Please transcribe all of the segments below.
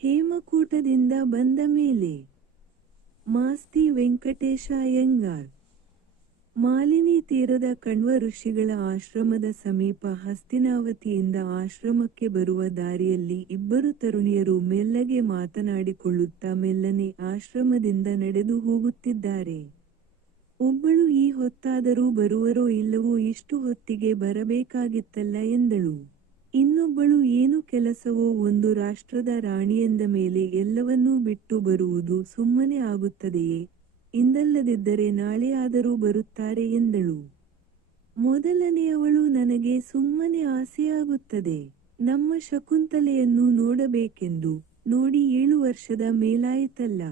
ಹೇಮಕೂಟದಿಂದ ಬಂದ ಮೇಲೆ ಮಾಸ್ತಿ ವೆಂಕಟೇಶ ಅಯ್ಯಂಗಾರ್. ಮಾಲಿನಿ ತೀರದ ಕಣ್ವ ಋಷಿಗಳ ಆಶ್ರಮದ ಸಮೀಪ ಹಸ್ತಿನಾವತಿಯಿಂದ ಆಶ್ರಮಕ್ಕೆ ಬರುವ ದಾರಿಯಲ್ಲಿ ಇಬ್ಬರು ತರುಣಿಯರು ಮೆಲ್ಲಗೆ ಮಾತನಾಡಿಕೊಳ್ಳುತ್ತಾ ಮೆಲ್ಲನೆ ಆಶ್ರಮದಿಂದ ನಡೆದು ಹೋಗುತ್ತಿದ್ದಾರೆ. ಒಬ್ಬಳು ಈ ಹೊತ್ತಾದರೂ ಬರುವರೋ ಇಲ್ಲವೋ, ಇಷ್ಟು ಹೊತ್ತಿಗೆ ಬರಬೇಕಾಗಿತ್ತಲ್ಲ ಎಂದಳು. ಇನ್ನೊಬ್ಬಳು ಏನು ಕೆಲಸವೋ, ಒಂದು ರಾಷ್ಟ್ರದ ರಾಣಿಯೆಂದ ಮೇಲೆ ಎಲ್ಲವನ್ನೂ ಬಿಟ್ಟು ಬರುವುದು ಸುಮ್ಮನೆ ಆಗುತ್ತದೆಯೇ, ಇಂದಲ್ಲದಿದ್ದರೆ ನಾಳೆಯಾದರೂ ಬರುತ್ತಾರೆ ಎಂದಳು. ಮೊದಲನೆಯವಳು, ನನಗೆ ಸುಮ್ಮನೆ ಆಸೆಯಾಗುತ್ತದೆ. ನಮ್ಮ ಶಕುಂತಲೆಯನ್ನು ನೋಡಬೇಕೆಂದು. ನೋಡಿ 7 ವರ್ಷದ ಮೇಲಾಯಿತಲ್ಲ.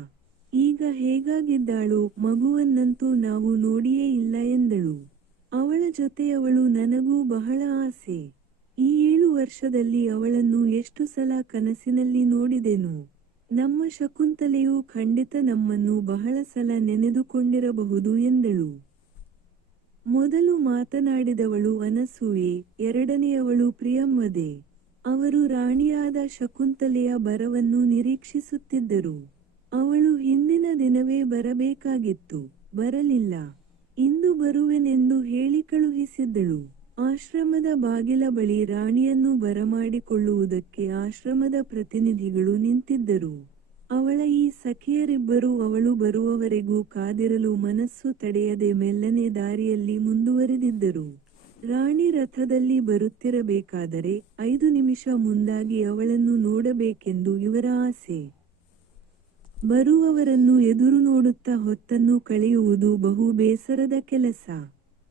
ಈಗ ಹೇಗಾಗಿದ್ದಾಳೋ, ಮಗುವನ್ನಂತೂ ನಾವು ನೋಡಿಯೇ ಇಲ್ಲ ಎಂದಳು. ಅವಳ ಜೊತೆಯವಳು, ನನಗೂ ಬಹಳ ಆಸೆ. ಈ 7 ವರ್ಷದಲ್ಲಿ ಅವಳನ್ನು ಎಷ್ಟು ಸಲ ಕನಸಿನಲ್ಲಿ ನೋಡಿದೆನು. ನಮ್ಮ ಶಕುಂತಲೆಯು ಖಂಡಿತ ನಮ್ಮನ್ನು ಬಹಳ ಸಲ ನೆನೆದುಕೊಂಡಿರಬಹುದು ಎಂದಳು. ಮೊದಲು ಮಾತನಾಡಿದವಳು ಅನಸೂಯೆ, ಎರಡನೆಯವಳು ಪ್ರಿಯಂವದೆ. ಅವರು ರಾಣಿಯಾದ ಶಕುಂತಲೆಯ ಬರವನ್ನು ನಿರೀಕ್ಷಿಸುತ್ತಿದ್ದರು. ಅವಳು ಹಿಂದಿನ ದಿನವೇ ಬರಬೇಕಾಗಿತ್ತು, ಬರಲಿಲ್ಲ. ಇಂದು ಬರುವೆನೆಂದು ಹೇಳಿ ಕಳುಹಿಸಿದ್ದಳು. ಆಶ್ರಮದ ಬಾಗಿಲ ಬಳಿ ರಾಣಿಯನ್ನು ಬರಮಾಡಿಕೊಳ್ಳುವುದಕ್ಕೆ ಆಶ್ರಮದ ಪ್ರತಿನಿಧಿಗಳು ನಿಂತಿದ್ದರು. ಅವಳ ಈ ಸಖಿಯರಿಬ್ಬರು ಅವಳು ಬರುವವರೆಗೂ ಕಾದಿರಲು ಮನಸ್ಸು ತಡೆಯದೆ ಮೆಲ್ಲನೆ ದಾರಿಯಲ್ಲಿ ಮುಂದುವರಿದಿದ್ದರು. ರಾಣಿ ರಥದಲ್ಲಿ ಬರುತ್ತಿರಬೇಕಾದರೆ 5 ನಿಮಿಷ ಮುಂದಾಗಿ ಅವಳನ್ನು ನೋಡಬೇಕೆಂದು ಇವರ ಆಸೆ. ಬರುವವರನ್ನು ಎದುರು ನೋಡುತ್ತಾ ಹೊತ್ತನ್ನು ಕಳೆಯುವುದು ಬಹು ಬೇಸರದ ಕೆಲಸ.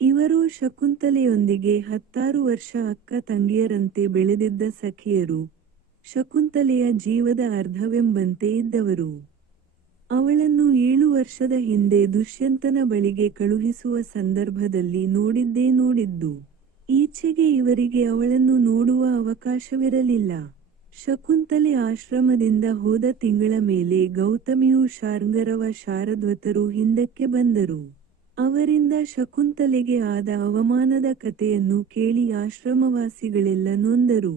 ಇವರೋ ಶಕುಂತಲೆಯೊಂದಿಗೆ 16 ವರ್ಷ ಅಕ್ಕ ತಂಗಿಯರಂತೆ ಬೆಳೆದಿದ್ದ ಸಖಿಯರು, ಶಕುಂತಲೆಯ ಜೀವದ ಅರ್ಧವೆಂಬಂತೆ ಇದ್ದವರು. ಅವಳನ್ನು 7 ವರ್ಷದ ಹಿಂದೆ ದುಷ್ಯಂತನ ಬಳಿಗೆ ಕಳುಹಿಸುವ ಸಂದರ್ಭದಲ್ಲಿ ನೋಡಿದ್ದು. ಈಚೆಗೆ ಇವರಿಗೆ ಅವಳನ್ನು ನೋಡುವ ಅವಕಾಶವಿರಲಿಲ್ಲ. ಶಕುಂತಲೆ ಆಶ್ರಮದಿಂದ ಹೋದ ತಿಂಗಳ ಮೇಲೆ ಗೌತಮಿಯೂ ಶಾರ್ಂಗರವ ಶಾರದ್ವತರು ಹಿಂದಕ್ಕೆ ಬಂದರು. ಅವರಿಂದ ಶಕುಂತಲೆಗೆ ಆದ ಅವಮಾನದ ಕಥೆಯನ್ನು ಕೇಳಿ ಆಶ್ರಮವಾಸಿಗಳೆಲ್ಲ ನೊಂದರು.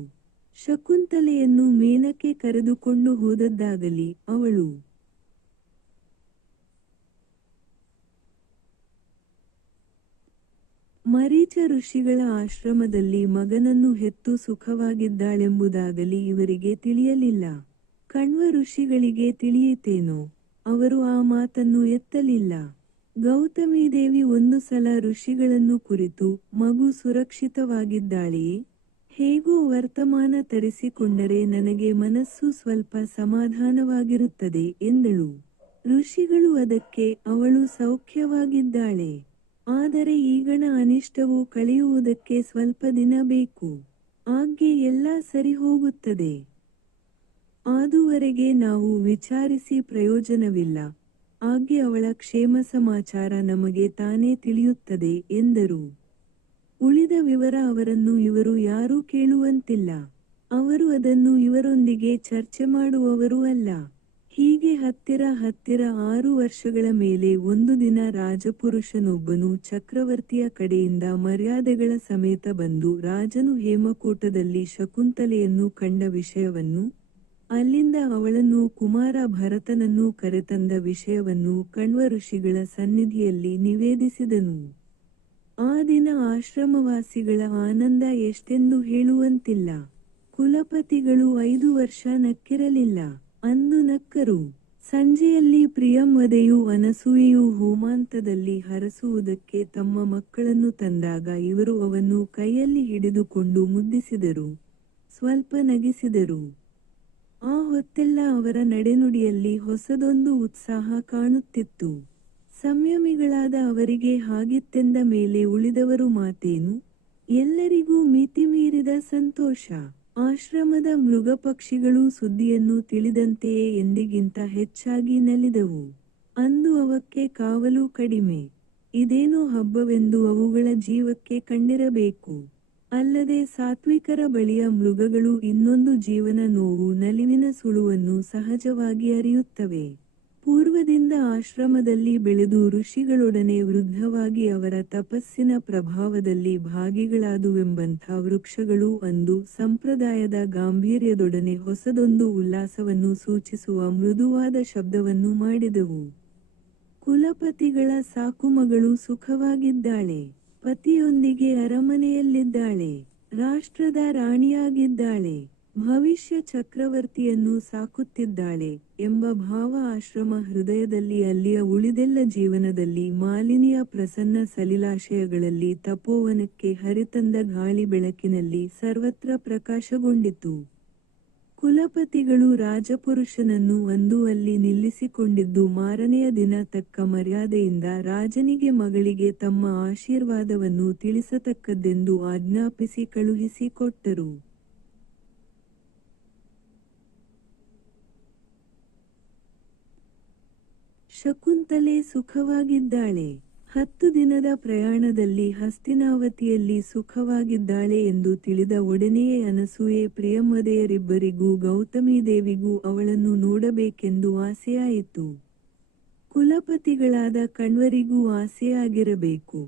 ಶಕುಂತಲೆಯನ್ನು ಮೇನಕ್ಕೆ ಕರೆದುಕೊಂಡು ಹೋದದ್ದಾಗಲಿ, ಅವಳು ಮರೀಚ ಋಷಿಗಳ ಆಶ್ರಮದಲ್ಲಿ ಮಗನನ್ನು ಹೆತ್ತು ಸುಖವಾಗಿದ್ದಾಳೆಂಬುದಾಗಲಿ ಇವರಿಗೆ ತಿಳಿಯಲಿಲ್ಲ. ಕಣ್ವ ಋಷಿಗಳಿಗೆ ತಿಳಿಯಿತೇನೋ, ಅವರು ಆ ಮಾತನ್ನು ಎತ್ತಲಿಲ್ಲ. ಗೌತಮೀದೇವಿ ಒಂದು ಸಲ ಋಷಿಗಳನ್ನು ಕುರಿತು, ಮಗು ಸುರಕ್ಷಿತವಾಗಿದ್ದಾಳೆಯೇ, ಹೇಗೋ ವರ್ತಮಾನ ತರಿಸಿಕೊಂಡರೆ ನನಗೆ ಮನಸ್ಸು ಸ್ವಲ್ಪ ಸಮಾಧಾನವಾಗಿರುತ್ತದೆ ಎಂದಳು. ಋಷಿಗಳು ಅದಕ್ಕೆ, ಅವಳು ಸೌಖ್ಯವಾಗಿದ್ದಾಳೆ. ಆದರೆ ಈಗಣ ಅನಿಷ್ಟವು ಕಳೆಯುವುದಕ್ಕೆ ಸ್ವಲ್ಪ ದಿನ ಬೇಕು. ಆಗ್ಗೆ ಎಲ್ಲ ಸರಿಹೋಗುತ್ತದೆ. ಆದುವರೆಗೆ ನಾವು ವಿಚಾರಿಸಿ ಪ್ರಯೋಜನವಿಲ್ಲ. ಆಗ್ಗೆ ಅವಳ ಕ್ಷೇಮ ಸಮಾಚಾರ ನಮಗೆ ತಾನೇ ತಿಳಿಯುತ್ತದೆ ಎಂದರು. ಉಳಿದ ವಿವರ ಅವರನ್ನು ಇವರು ಯಾರೂ ಕೇಳುವಂತಿಲ್ಲ. ಅವರು ಅದನ್ನು ಇವರೊಂದಿಗೆ ಚರ್ಚೆ ಮಾಡುವವರೂ ಅಲ್ಲ. ಹೀಗೆ ಹತ್ತಿರ 6 ವರ್ಷಗಳ ಮೇಲೆ ಒಂದು ದಿನ ರಾಜಪುರುಷನೊಬ್ಬನು ಚಕ್ರವರ್ತಿಯ ಕಡೆಯಿಂದ ಮರ್ಯಾದೆಗಳ ಸಮೇತ ಬಂದು ರಾಜನು ಹೇಮಕೂಟದಲ್ಲಿ ಶಕುಂತಲೆಯನ್ನು ಕಂಡ ವಿಷಯವನ್ನೂ, ಅಲ್ಲಿಂದ ಅವಳನ್ನು ಕುಮಾರ ಭರತನನ್ನು ಕರೆತಂದ ವಿಷಯವನ್ನೂ ಕಣ್ವ ಋಷಿಗಳ ಸನ್ನಿಧಿಯಲ್ಲಿ ನಿವೇದಿಸಿದನು. ಆ ದಿನ ಆಶ್ರಮವಾಸಿಗಳ ಆನಂದ ಎಷ್ಟೆಂದು ಹೇಳುವಂತಿಲ್ಲ. ಕುಲಪತಿಗಳು 5 ವರ್ಷ ನಕ್ಕಿರಲಿಲ್ಲ. ಅಂದು ನಕ್ಕರು. ಸಂಜೆಯಲ್ಲಿ ಪ್ರಿಯಂವದೆಯೂ ಅನಸೂಯೆಯೂ ಹೋಮಾಂತದಲ್ಲಿ ಹರಸುವುದಕ್ಕೆ ತಮ್ಮ ಮಕ್ಕಳನ್ನು ತಂದಾಗ ಇವರು ಅವನ್ನು ಕೈಯಲ್ಲಿ ಹಿಡಿದುಕೊಂಡು ಮುದ್ದಿಸಿದರು, ಸ್ವಲ್ಪ ನಗಿಸಿದರು. ಆ ಹೊತ್ತೆಲ್ಲ ಅವರ ನಡೆನುಡಿಯಲ್ಲಿ ಹೊಸದೊಂದು ಉತ್ಸಾಹ ಕಾಣುತ್ತಿತ್ತು. ಸಂಯಮಿಗಳಾದ ಅವರಿಗೆ ಹಾಗಿತ್ತೆಂದ ಮೇಲೆ ಉಳಿದವರು ಮಾತೇನು? ಎಲ್ಲರಿಗೂ ಮಿತಿಮೀರಿದ ಸಂತೋಷ. ಆಶ್ರಮದ ಮೃಗಪಕ್ಷಿಗಳೂ ಸುದ್ದಿಯನ್ನು ತಿಳಿದಂತೆಯೇ ಎಂದಿಗಿಂತ ಹೆಚ್ಚಾಗಿ ನಲಿದವು. ಅಂದು ಅವಕ್ಕೆ ಕಾವಲು ಕಡಿಮೆ. ಇದೇನೋ ಹಬ್ಬವೆಂದು ಅವುಗಳ ಜೀವಕ್ಕೆ ಕಂಡಿರಬೇಕು. ಅಲ್ಲದೆ ಸಾತ್ವಿಕರ ಬಳಿಯ ಮೃಗಗಳು ಇನ್ನೊಂದು ಜೀವನ ನೋವು ನಲಿವಿನ ಸುಳುವನ್ನು ಸಹಜವಾಗಿ ಅರಿಯುತ್ತವೆ. ಪೂರ್ವದಿಂದ ಆಶ್ರಮದಲ್ಲಿ ಬೆಳೆದು ಋಷಿಗಳೊಡನೆ ವೃದ್ಧವಾಗಿ ಅವರ ತಪಸ್ಸಿನ ಪ್ರಭಾವದಲ್ಲಿ ಭಾಗಿಗಳಾದುವೆಂಬಂಥ ವೃಕ್ಷಗಳು ಅಂದು ಸಂಪ್ರದಾಯದ ಗಾಂಭೀರ್ಯದೊಡನೆ ಹೊಸದೊಂದು ಉಲ್ಲಾಸವನ್ನು ಸೂಚಿಸುವ ಮೃದುವಾದ ಶಬ್ದವನ್ನು ಮಾಡಿದವು. ಕುಲಪತಿಗಳ ಸಾಕುಮಗಳು ಸುಖವಾಗಿದ್ದಾಳೆ. ಪತಿಯೊಂದಿಗೆ ಅರಮನೆಯಲ್ಲಿದ್ದಾಳೆ. ರಾಷ್ಟ್ರದ ರಾಣಿಯಾಗಿದ್ದಾಳೆ. ಭವಿಷ್ಯ ಚಕ್ರವರ್ತಿಯನ್ನು ಸಾಕುತ್ತಿದ್ದಾಳೆ ಎಂಬ ಭಾವ ಆಶ್ರಮ ಹೃದಯದಲ್ಲಿ ಅಲ್ಲಿಯ ಉಳಿದೆಲ್ಲ ಜೀವನದಲ್ಲಿ ಮಾಲಿನಿಯ ಪ್ರಸನ್ನ ಸಲಿಲಾಶಯಗಳಲ್ಲಿ ತಪೋವನಕ್ಕೆ ಹರಿತಂದ ಗಾಳಿ ಬೆಳಕಿನಲ್ಲಿ ಸರ್ವತ್ರ ಪ್ರಕಾಶಗೊಂಡಿತು. ಕುಲಪತಿಗಳು ರಾಜಪುರುಷನನ್ನು ಅಂದು ಅಲ್ಲಿ ನಿಲ್ಲಿಸಿಕೊಂಡಿದ್ದು ಮಾರನೆಯ ದಿನ ತಕ್ಕ ಮರ್ಯಾದೆಯಿಂದ ರಾಜನಿಗೆ ಮಗಳಿಗೆ ತಮ್ಮ ಆಶೀರ್ವಾದವನ್ನು ತಿಳಿಸತಕ್ಕದ್ದೆಂದು ಆಜ್ಞಾಪಿಸಿ ಕಳುಹಿಸಿಕೊಟ್ಟರು. ಶಕುಂತಲೆ ಸುಖವಾಗಿದ್ದಾಳೆ. 10 ದಿನದ ಪ್ರಯಾಣದಲ್ಲಿ ಹಸ್ತಿನಾವತಿಯಲ್ಲಿ ಸುಖವಾಗಿದ್ದಾಳೆ ಎಂದು ತಿಳಿದ ಒಡನೆಯೇ ಅನಸೂಯೆ ಪ್ರಿಯಂವದೆಯರಿಬ್ಬರಿಗೂ ಗೌತಮೀದೇವಿಗೂ ಅವಳನ್ನು ನೋಡಬೇಕೆಂದು ಆಸೆಯಾಯಿತು. ಕುಲಪತಿಗಳಾದ ಕಣ್ವರಿಗೂ ಆಸೆಯಾಗಿರಬೇಕು.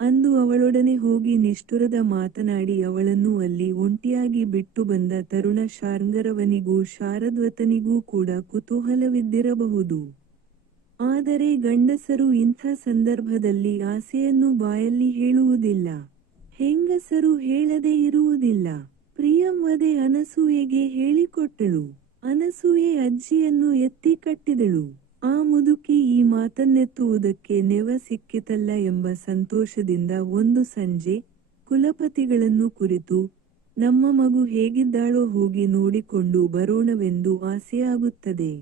ಅಂದು ಅವಳೊಡನೆ ಹೋಗಿ ನಿಷ್ಠುರದ ಮಾತನಾಡಿ ಅವಳನ್ನು ಅಲ್ಲಿ ಒಂಟಿಯಾಗಿ ಬಿಟ್ಟು ಬಂದ ತರುಣ ಶಾರ್ಂಗರವನಿಗೂ ಶಾರದ್ವತನಿಗೂ ಕೂಡ ಕುತೂಹಲವಿದ್ದಿರಬಹುದು. ಆದರೆ ಗಂಡಸರು ಇಂಥ ಸಂದರ್ಭದಲ್ಲಿ ಆಸೆಯನ್ನು ಬಾಯಲ್ಲಿ ಹೇಳುವುದಿಲ್ಲ. ಹೆಂಗಸರು ಹೇಳದೆ ಇರುವುದಿಲ್ಲ. ಪ್ರಿಯಂವದೆ ಅನಸೂಯೆಗೆ ಹೇಳಿಕೊಟ್ಟಳು. ಅನಸೂಯೆ ಅಜ್ಜಿಯನ್ನು ಎತ್ತಿ ಕಟ್ಟಿದಳು. ಆ ಮುದುಕಿ ಈ ಮಾತನ್ನೆತ್ತುವುದಕ್ಕೆ ನೆವ ಸಿಕ್ಕಿತಲ್ಲ ಎಂಬ ಸಂತೋಷದಿಂದ ಒಂದು ಸಂಜೆ ಕುಲಪತಿಗಳನ್ನು ಕುರಿತು ನಮ್ಮ ಮಗು ಹೇಗಿದ್ದಾಳೋ ಹೋಗಿ ನೋಡಿಕೊಂಡು ಬರೋಣವೆಂದು ಆಸೆಯಾಗುತ್ತದೆ.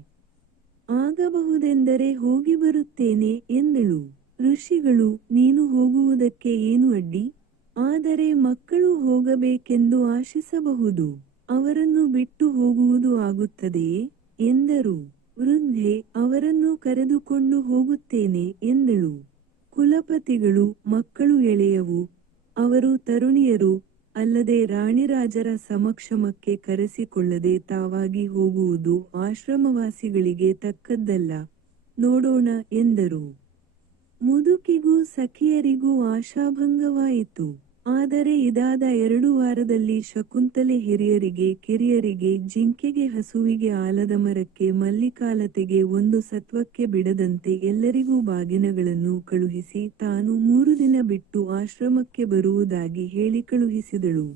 ಆಗಬಹುದೆಂದರೆ ಹೋಗಿ ಬರುತ್ತೇನೆ ಎಂದಳು. ಋಷಿಗಳು, ನೀನು ಹೋಗುವುದಕ್ಕೆ ಏನು ಅಡ್ಡಿ? ಆದರೆ ಮಕ್ಕಳು ಹೋಗಬೇಕೆಂದು ಆಶಿಸಬಹುದು. ಅವರನ್ನು ಬಿಟ್ಟು ಹೋಗುವುದು ಆಗುತ್ತದೆಯೇ ಎಂದರು. ವೃದ್ಧೆ, ಅವರನ್ನು ಕರೆದುಕೊಂಡು ಹೋಗುತ್ತೇನೆ ಎಂದಳು. ಕುಲಪತಿಗಳು, ಮಕ್ಕಳು ಎಳೆಯವು, ಅವರು ತರುಣಿಯರು, ಅಲ್ಲದೆ ರಾಣಿರಾಜರ ಸಮಕ್ಷಮಕ್ಕೆ ಕರೆಸಿಕೊಳ್ಳದೆ ತಾವಾಗಿ ಹೋಗುವುದು ಆಶ್ರಮವಾಸಿಗಳಿಗೆ ತಕ್ಕದ್ದಲ್ಲ, ನೋಡೋಣ ಎಂದರು. ಮುದುಕಿಗೂ ಸಖಿಯರಿಗೂ ಆಶಾಭಂಗವಾಯಿತು. ಆದರೆ ಇದಾದ 2 ವಾರದಲ್ಲಿ ಶಕುಂತಲೆ ಹಿರಿಯರಿಗೆ ಕಿರಿಯರಿಗೆ ಜಿಂಕೆಗೆ ಹಸುವಿಗೆ ಆಲದ ಮರಕ್ಕೆ ಮಲ್ಲಿಕಾಲತೆಗೆ ಒಂದು ಸತ್ವಕ್ಕೆ ಬಿಡದಂತೆ ಎಲ್ಲರಿಗೂ ಬಾಗಿನಗಳನ್ನು ಕಳುಹಿಸಿ ತಾನು 3 ದಿನ ಬಿಟ್ಟು ಆಶ್ರಮಕ್ಕೆ ಬರುವುದಾಗಿ ಹೇಳಿ ಕಳುಹಿಸಿದಳು.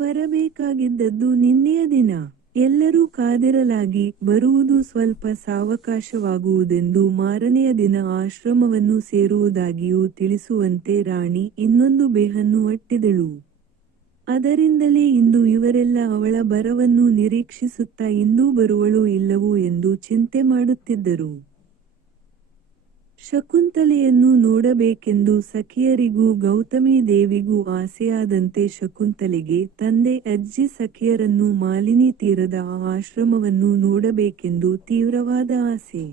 ಬರಬೇಕಾಗಿದ್ದದ್ದು ನಿನ್ನೆಯ ದಿನ. ಎಲ್ಲರೂ ಕಾದಿರಲಾಗಿ ಬರುವುದು ಸ್ವಲ್ಪ ಸಾವಕಾಶವಾಗುವುದೆಂದು ಮಾರನೆಯ ದಿನ ಆಶ್ರಮವನ್ನು ಸೇರುವುದಾಗಿಯೂ ತಿಳಿಸುವಂತೆ ರಾಣಿ ಇನ್ನೊಂದು ಬೇಹನ್ನು ಅಟ್ಟಿದಳು. ಅದರಿಂದಲೇ ಇಂದು ಇವರೆಲ್ಲ ಅವಳ ಬರವನ್ನು ನಿರೀಕ್ಷಿಸುತ್ತಾ ಇಂದೂ ಬರುವಳೋ ಇಲ್ಲವೋ ಎಂದು ಚಿಂತೆ ಮಾಡುತ್ತಿದ್ದರು. ಶಕುಂತಲೆಯನ್ನು ನೋಡಬೇಕೆಂದು ಸಖಿಯರಿಗೂ ಗೌತಮೀ ದೇವಿಗೂ ಆಸೆಯಾದಂತೆ ಶಕುಂತಲೆಗೆ ತಂದೆ ಅಜ್ಜಿ ಸಖಿಯರನ್ನು ಮಾಲಿನಿ ತೀರದ ಆ ಆಶ್ರಮವನ್ನು ನೋಡಬೇಕೆಂದು ತೀವ್ರವಾದ ಆಸೆ.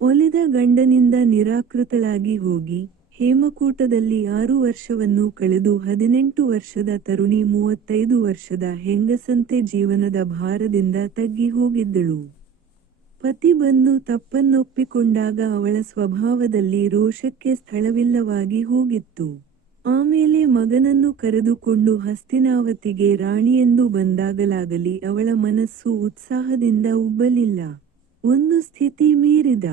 ಒಲಿದ ಗಂಡನಿಂದ ನಿರಾಕೃತಳಾಗಿ ಹೋಗಿ ಹೇಮಕೂಟದಲ್ಲಿ 6 ವರ್ಷವನ್ನು ಕಳೆದು 18 ವರ್ಷದ ತರುಣಿ 35 ವರ್ಷದ ಹೆಂಗಸಂತೆ ಜೀವನದ ಭಾರದಿಂದ ತಗ್ಗಿ ಹೋಗಿದ್ದಳು. ಪತಿ ಬಂದು ತಪ್ಪನ್ನೊಪ್ಪಿಕೊಂಡಾಗ ಅವಳ ಸ್ವಭಾವದಲ್ಲಿ ರೋಷಕ್ಕೆ ಸ್ಥಳವಿಲ್ಲವಾಗಿ ಹೋಗಿತ್ತು. ಆಮೇಲೆ ಮಗನನ್ನು ಕರೆದುಕೊಂಡು ಹಸ್ತಿನಾವತಿಗೆ ರಾಣಿಯೆಂದು ಬಂದಾಗಲಾಗಲಿ ಅವಳ ಮನಸ್ಸು ಉತ್ಸಾಹದಿಂದ ಉಬ್ಬಲಿಲ್ಲ. ಒಂದು ಸ್ಥಿತಿ ಮೀರಿದ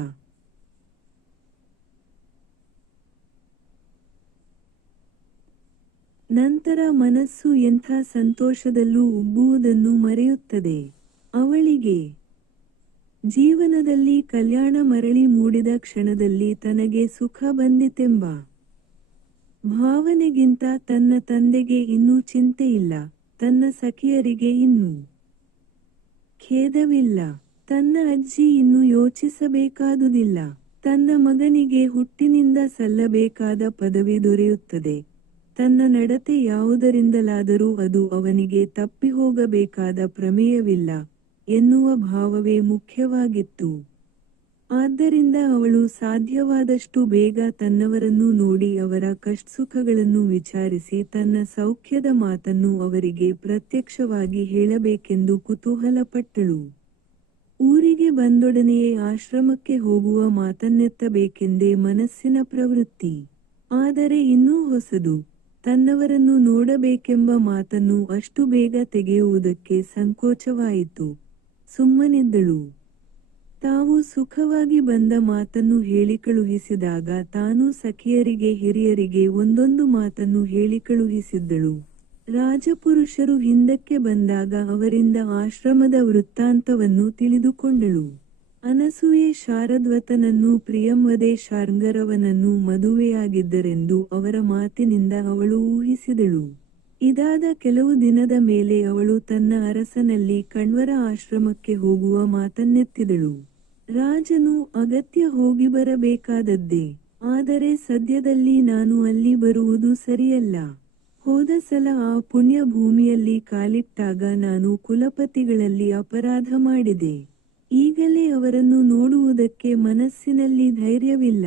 ನಂತರ ಮನಸ್ಸು ಎಂಥ ಸಂತೋಷದಲ್ಲೂ ಉಬ್ಬುವುದನ್ನು ಮರೆಯುತ್ತದೆ. ಅವಳಿಗೆ ಜೀವನದಲ್ಲಿ ಕಲ್ಯಾಣ ಮರಳಿ ಮೂಡಿದ ಕ್ಷಣದಲ್ಲಿ ತನಗೆ ಸುಖ ಬಂದಿತೆಂಬ ಭಾವನೆಗಿಂತ ತನ್ನ ತಂದೆಗೆ ಇನ್ನೂ ಚಿಂತೆಯಿಲ್ಲ, ತನ್ನ ಸಖಿಯರಿಗೆ ಇನ್ನೂ ಖೇದವಿಲ್ಲ, ತನ್ನ ಅಜ್ಜಿ ಇನ್ನೂ ಯೋಚಿಸಬೇಕಾದುದಿಲ್ಲ, ತನ್ನ ಮಗನಿಗೆ ಹುಟ್ಟಿನಿಂದ ಸಲ್ಲಬೇಕಾದ ಪದವಿ ದೊರೆಯುತ್ತದೆ, ತನ್ನ ನಡತೆ ಯಾವುದರಿಂದಲಾದರೂ ಅದು ಅವನಿಗೆ ತಪ್ಪಿಹೋಗಬೇಕಾದ ಪ್ರಮೇಯವಿಲ್ಲ ಎನ್ನುವ ಭಾವವೇ ಮುಖ್ಯವಾಗಿತ್ತು. ಆದ್ದರಿಂದ ಅವಳು ಸಾಧ್ಯವಾದಷ್ಟು ಬೇಗ ತನ್ನವರನ್ನು ನೋಡಿ ಅವರ ಕಷ್ಟಸುಖಗಳನ್ನು ವಿಚಾರಿಸಿ ತನ್ನ ಸೌಖ್ಯದ ಮಾತನ್ನು ಅವರಿಗೆ ಪ್ರತ್ಯಕ್ಷವಾಗಿ ಹೇಳಬೇಕೆಂದು ಕುತೂಹಲಪಟ್ಟಳು. ಊರಿಗೆ ಮನೆಗೆ ಬಂದೊಡನೆಯೇ ಆಶ್ರಮಕ್ಕೆ ಹೋಗುವ ಮಾತನ್ನೆತ್ತಬೇಕೆಂದೇ ಮನಸ್ಸಿನ ಪ್ರವೃತ್ತಿ. ಆದರೆ ಇನ್ನೂ ಹೊಸದು. ತನ್ನವರನ್ನು ನೋಡಬೇಕೆಂಬ ಮಾತನ್ನು ಅಷ್ಟು ಬೇಗ ತೆಗೆಯುವುದಕ್ಕೆ ಸಂಕೋಚವಾಯಿತು. ಸುಮ್ಮನಿದ್ದಳು. ತಾವು ಸುಖವಾಗಿ ಬಂದ ಮಾತನ್ನು ಹೇಳಿಕಳುಹಿಸಿದಾಗ ತಾನು ಸಖಿಯರಿಗೆ ಹಿರಿಯರಿಗೆ ಒಂದೊಂದು ಮಾತನ್ನು ಹೇಳಿಕಳುಹಿಸಿದ್ದಳು. ರಾಜಪುರುಷರು ಹಿಂದಕ್ಕೆ ಬಂದಾಗ ಅವರಿಂದ ಆಶ್ರಮದ ವೃತ್ತಾಂತವನ್ನು ತಿಳಿದುಕೊಂಡಳು. ಅನಸೂಯೆ ಶಾರದ್ವತನನ್ನೂ ಪ್ರಿಯಂವದೆ ಶಾರ್ಂಗರವನನ್ನೂ ಮದುವೆಯಾಗಿದ್ದರೆಂದು ಅವರ ಮಾತಿನಿಂದ ಅವಳು ಊಹಿಸಿದಳು. ಇದಾದ ಕೆಲವು ದಿನದ ಮೇಲೆ ಅವಳು ತನ್ನ ಅರಸನಲ್ಲಿ ಕಣ್ವರ ಆಶ್ರಮಕ್ಕೆ ಹೋಗುವ ಮಾತನ್ನೆತ್ತಿದಳು. ರಾಜನು ಅಗತ್ಯ ಹೋಗಿ ಬರಬೇಕಾದದ್ದೇ. ಆದರೆ ಸದ್ಯದಲ್ಲಿ ನಾನು ಅಲ್ಲಿ ಬರುವುದು ಸರಿಯಲ್ಲ. ಹೋದ ಸಲ ಆ ಪುಣ್ಯ ಭೂಮಿಯಲ್ಲಿ ಕಾಲಿಟ್ಟಾಗ ನಾನು ಕುಲಪತಿಗಳಲ್ಲಿ ಅಪರಾಧ ಮಾಡಿದೆ. ಈಗಲೇ ಅವರನ್ನು ನೋಡುವುದಕ್ಕೆ ಮನಸ್ಸಿನಲ್ಲಿ ಧೈರ್ಯವಿಲ್ಲ.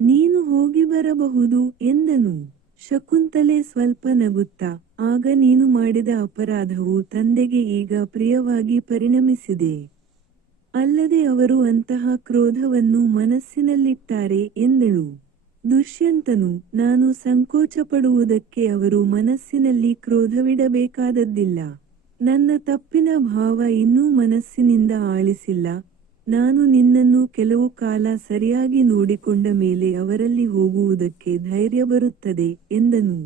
ನೀನು ಹೋಗಿ ಬರಬಹುದು ಎಂದನು. ಶಕುಂತಲೆ ಸ್ವಲ್ಪ ನಗುತ್ತಾ, ಆಗ ನೀನು ಮಾಡಿದ ಅಪರಾಧವು ತಂದೆಗೆ ಈಗ ಪ್ರಿಯವಾಗಿ ಪರಿಣಮಿಸಿದೆ. ಅಲ್ಲದೆ ಅವರು ಅಂತಹ ಕ್ರೋಧವನ್ನು ಮನಸ್ಸಿನಲ್ಲಿಟ್ಟಾರೆ ಎಂದಳು. ದುಷ್ಯಂತನು, ನಾನು ಸಂಕೋಚಪಡುವುದಕ್ಕೆ ಅವರು ಮನಸ್ಸಿನಲ್ಲಿ ಕ್ರೋಧವಿಡಬೇಕಾದದ್ದಿಲ್ಲ. ನನ್ನ ತಪ್ಪಿನ ಭಾವ ಇನ್ನೂ ಮನಸ್ಸಿನಿಂದ ಆಳಿಸಿಲ್ಲ. ನಾನು ನಿನ್ನನ್ನು ಕೆಲವು ಕಾಲ ಸರಿಯಾಗಿ ನೋಡಿಕೊಂಡ ಮೇಲೆ ಅವರಲ್ಲಿ ಹೋಗುವುದಕ್ಕೆ ಧೈರ್ಯ ಬರುತ್ತದೆ ಎಂದನು.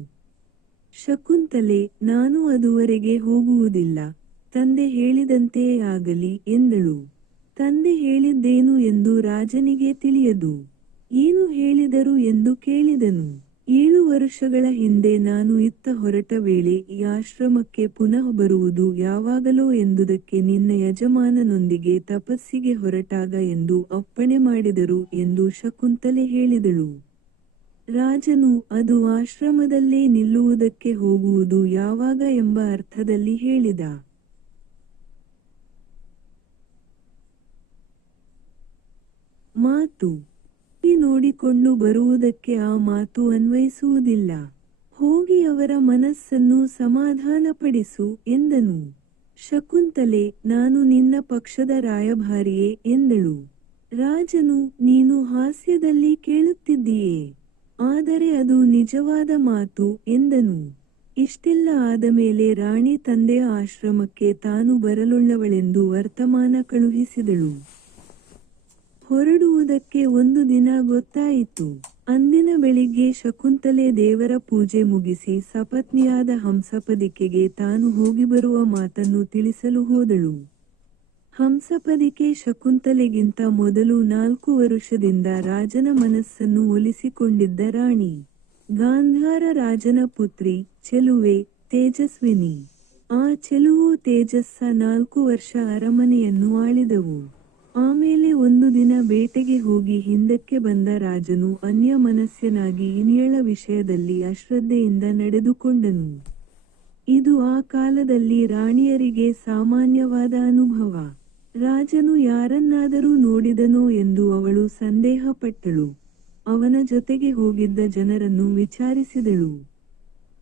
ಶಕುಂತಲೆ, ನಾನು ಅದುವರೆಗೆ ಹೋಗುವುದಿಲ್ಲ. ತಂದೆ ಹೇಳಿದಂತೆಯೇ ಆಗಲಿ ಎಂದಳು. ತಂದೆ ಹೇಳಿದ್ದೇನು ಎಂದು ರಾಜನಿಗೆ ತಿಳಿಯದು. ಏನು ಹೇಳಿದರು ಎಂದು ಕೇಳಿದನು. 7 ವರ್ಷಗಳ ಹಿಂದೆ ನಾನು ಇತ್ತ ಹೊರಟ ವೇಳೆ ಈ ಆಶ್ರಮಕ್ಕೆ ಪುನಃ ಬರುವುದು ಯಾವಾಗಲೋ ಎಂದುದಕ್ಕೆ ನಿನ್ನ ಯಜಮಾನನೊಂದಿಗೆ ತಪಸ್ಸಿಗೆ ಹೊರಟಾಗ ಎಂದು ಅಪ್ಪಣೆ ಮಾಡಿದರು ಎಂದು ಶಕುಂತಲೆ ಹೇಳಿದಳು. ರಾಜನು ಅದು ಆಶ್ರಮದಲ್ಲೇ ನಿಲ್ಲುವುದಕ್ಕೆ ಹೋಗುವುದು ಯಾವಾಗ ಎಂಬ ಅರ್ಥದಲ್ಲಿ ಹೇಳಿದ. ಮಾತು ನೋಡಿಕೊಂಡು ಬರುವುದಕ್ಕೆ ಆ ಮಾತು ಅನ್ವಯಿಸುವುದಿಲ್ಲ. ಹೋಗಿ ಅವರ ಮನಸ್ಸನ್ನು ಸಮಾಧಾನಪಡಿಸು ಎಂದನು. ಶಕುಂತಲೆ, ನಾನು ನಿನ್ನ ಪಕ್ಷದ ರಾಯಭಾರಿಯೇ ಎಂದಳು. ರಾಜನು, ನೀನು ಹಾಸ್ಯದಲ್ಲಿ ಕೇಳುತ್ತಿದ್ದೀಯೆ. ಆದರೆ ಅದು ನಿಜವಾದ ಮಾತು ಎಂದನು. ಇಷ್ಟೆಲ್ಲ ಆದ ಮೇಲೆ ರಾಣಿ ತಂದೆಯ ಆಶ್ರಮಕ್ಕೆ ತಾನು ಬರಲುಳ್ಳವಳೆಂದು ವರ್ತಮಾನ ಕಳುಹಿಸಿದಳು. ಹೊರಡುವುದಕ್ಕೆ ಒಂದು ದಿನ ಗೊತ್ತಾಯಿತು. ಅಂದಿನ ಬೆಳಿಗ್ಗೆ ಶಕುಂತಲೆ ದೇವರ ಪೂಜೆ ಮುಗಿಸಿ ಸಪತ್ನಿಯಾದ ಹಂಸಪದಿಕೆಗೆ ತಾನು ಹೋಗಿ ಬರುವ ಮಾತನ್ನು ತಿಳಿಸಲು ಹೋದಳು. ಹಂಸಪದಿಕೆ ಶಕುಂತಲೆಗಿಂತ ಮೊದಲು 4 ವರುಷದಿಂದ ರಾಜನ ಮನಸ್ಸನ್ನು ಒಲಿಸಿಕೊಂಡಿದ್ದ ರಾಣಿ. ಗಾಂಧಾರ ರಾಜನ ಪುತ್ರಿ, ಚೆಲುವೆ, ತೇಜಸ್ವಿನಿ. ಆ ಚೆಲುವು ತೇಜಸ್ಸ 4 ವರ್ಷ ಅರಮನೆಯನ್ನು ಆಳಿದವು. ಆಮೇಲೆ ಒಂದು ದಿನ ಬೇಟೆಗೆ ಹೋಗಿ ಹಿಂದಕ್ಕೆ ಬಂದ ರಾಜನು ಅನ್ಯಮನಸ್ಯನಾಗಿ ಇನಿಯಳ ವಿಷಯದಲ್ಲಿ ಅಶ್ರದ್ಧೆಯಿಂದ ನಡೆದುಕೊಂಡನು. ಇದು ಆ ಕಾಲದಲ್ಲಿ ರಾಣಿಯರಿಗೆ ಸಾಮಾನ್ಯವಾದ ಅನುಭವ. ರಾಜನು ಯಾರನ್ನಾದರೂ ನೋಡಿದನೋ ಎಂದು ಅವಳು ಸಂದೇಹಪಟ್ಟಳು. ಅವನ ಜೊತೆಗೆ ಹೋಗಿದ್ದ ಜನರನ್ನು ವಿಚಾರಿಸಿದಳು.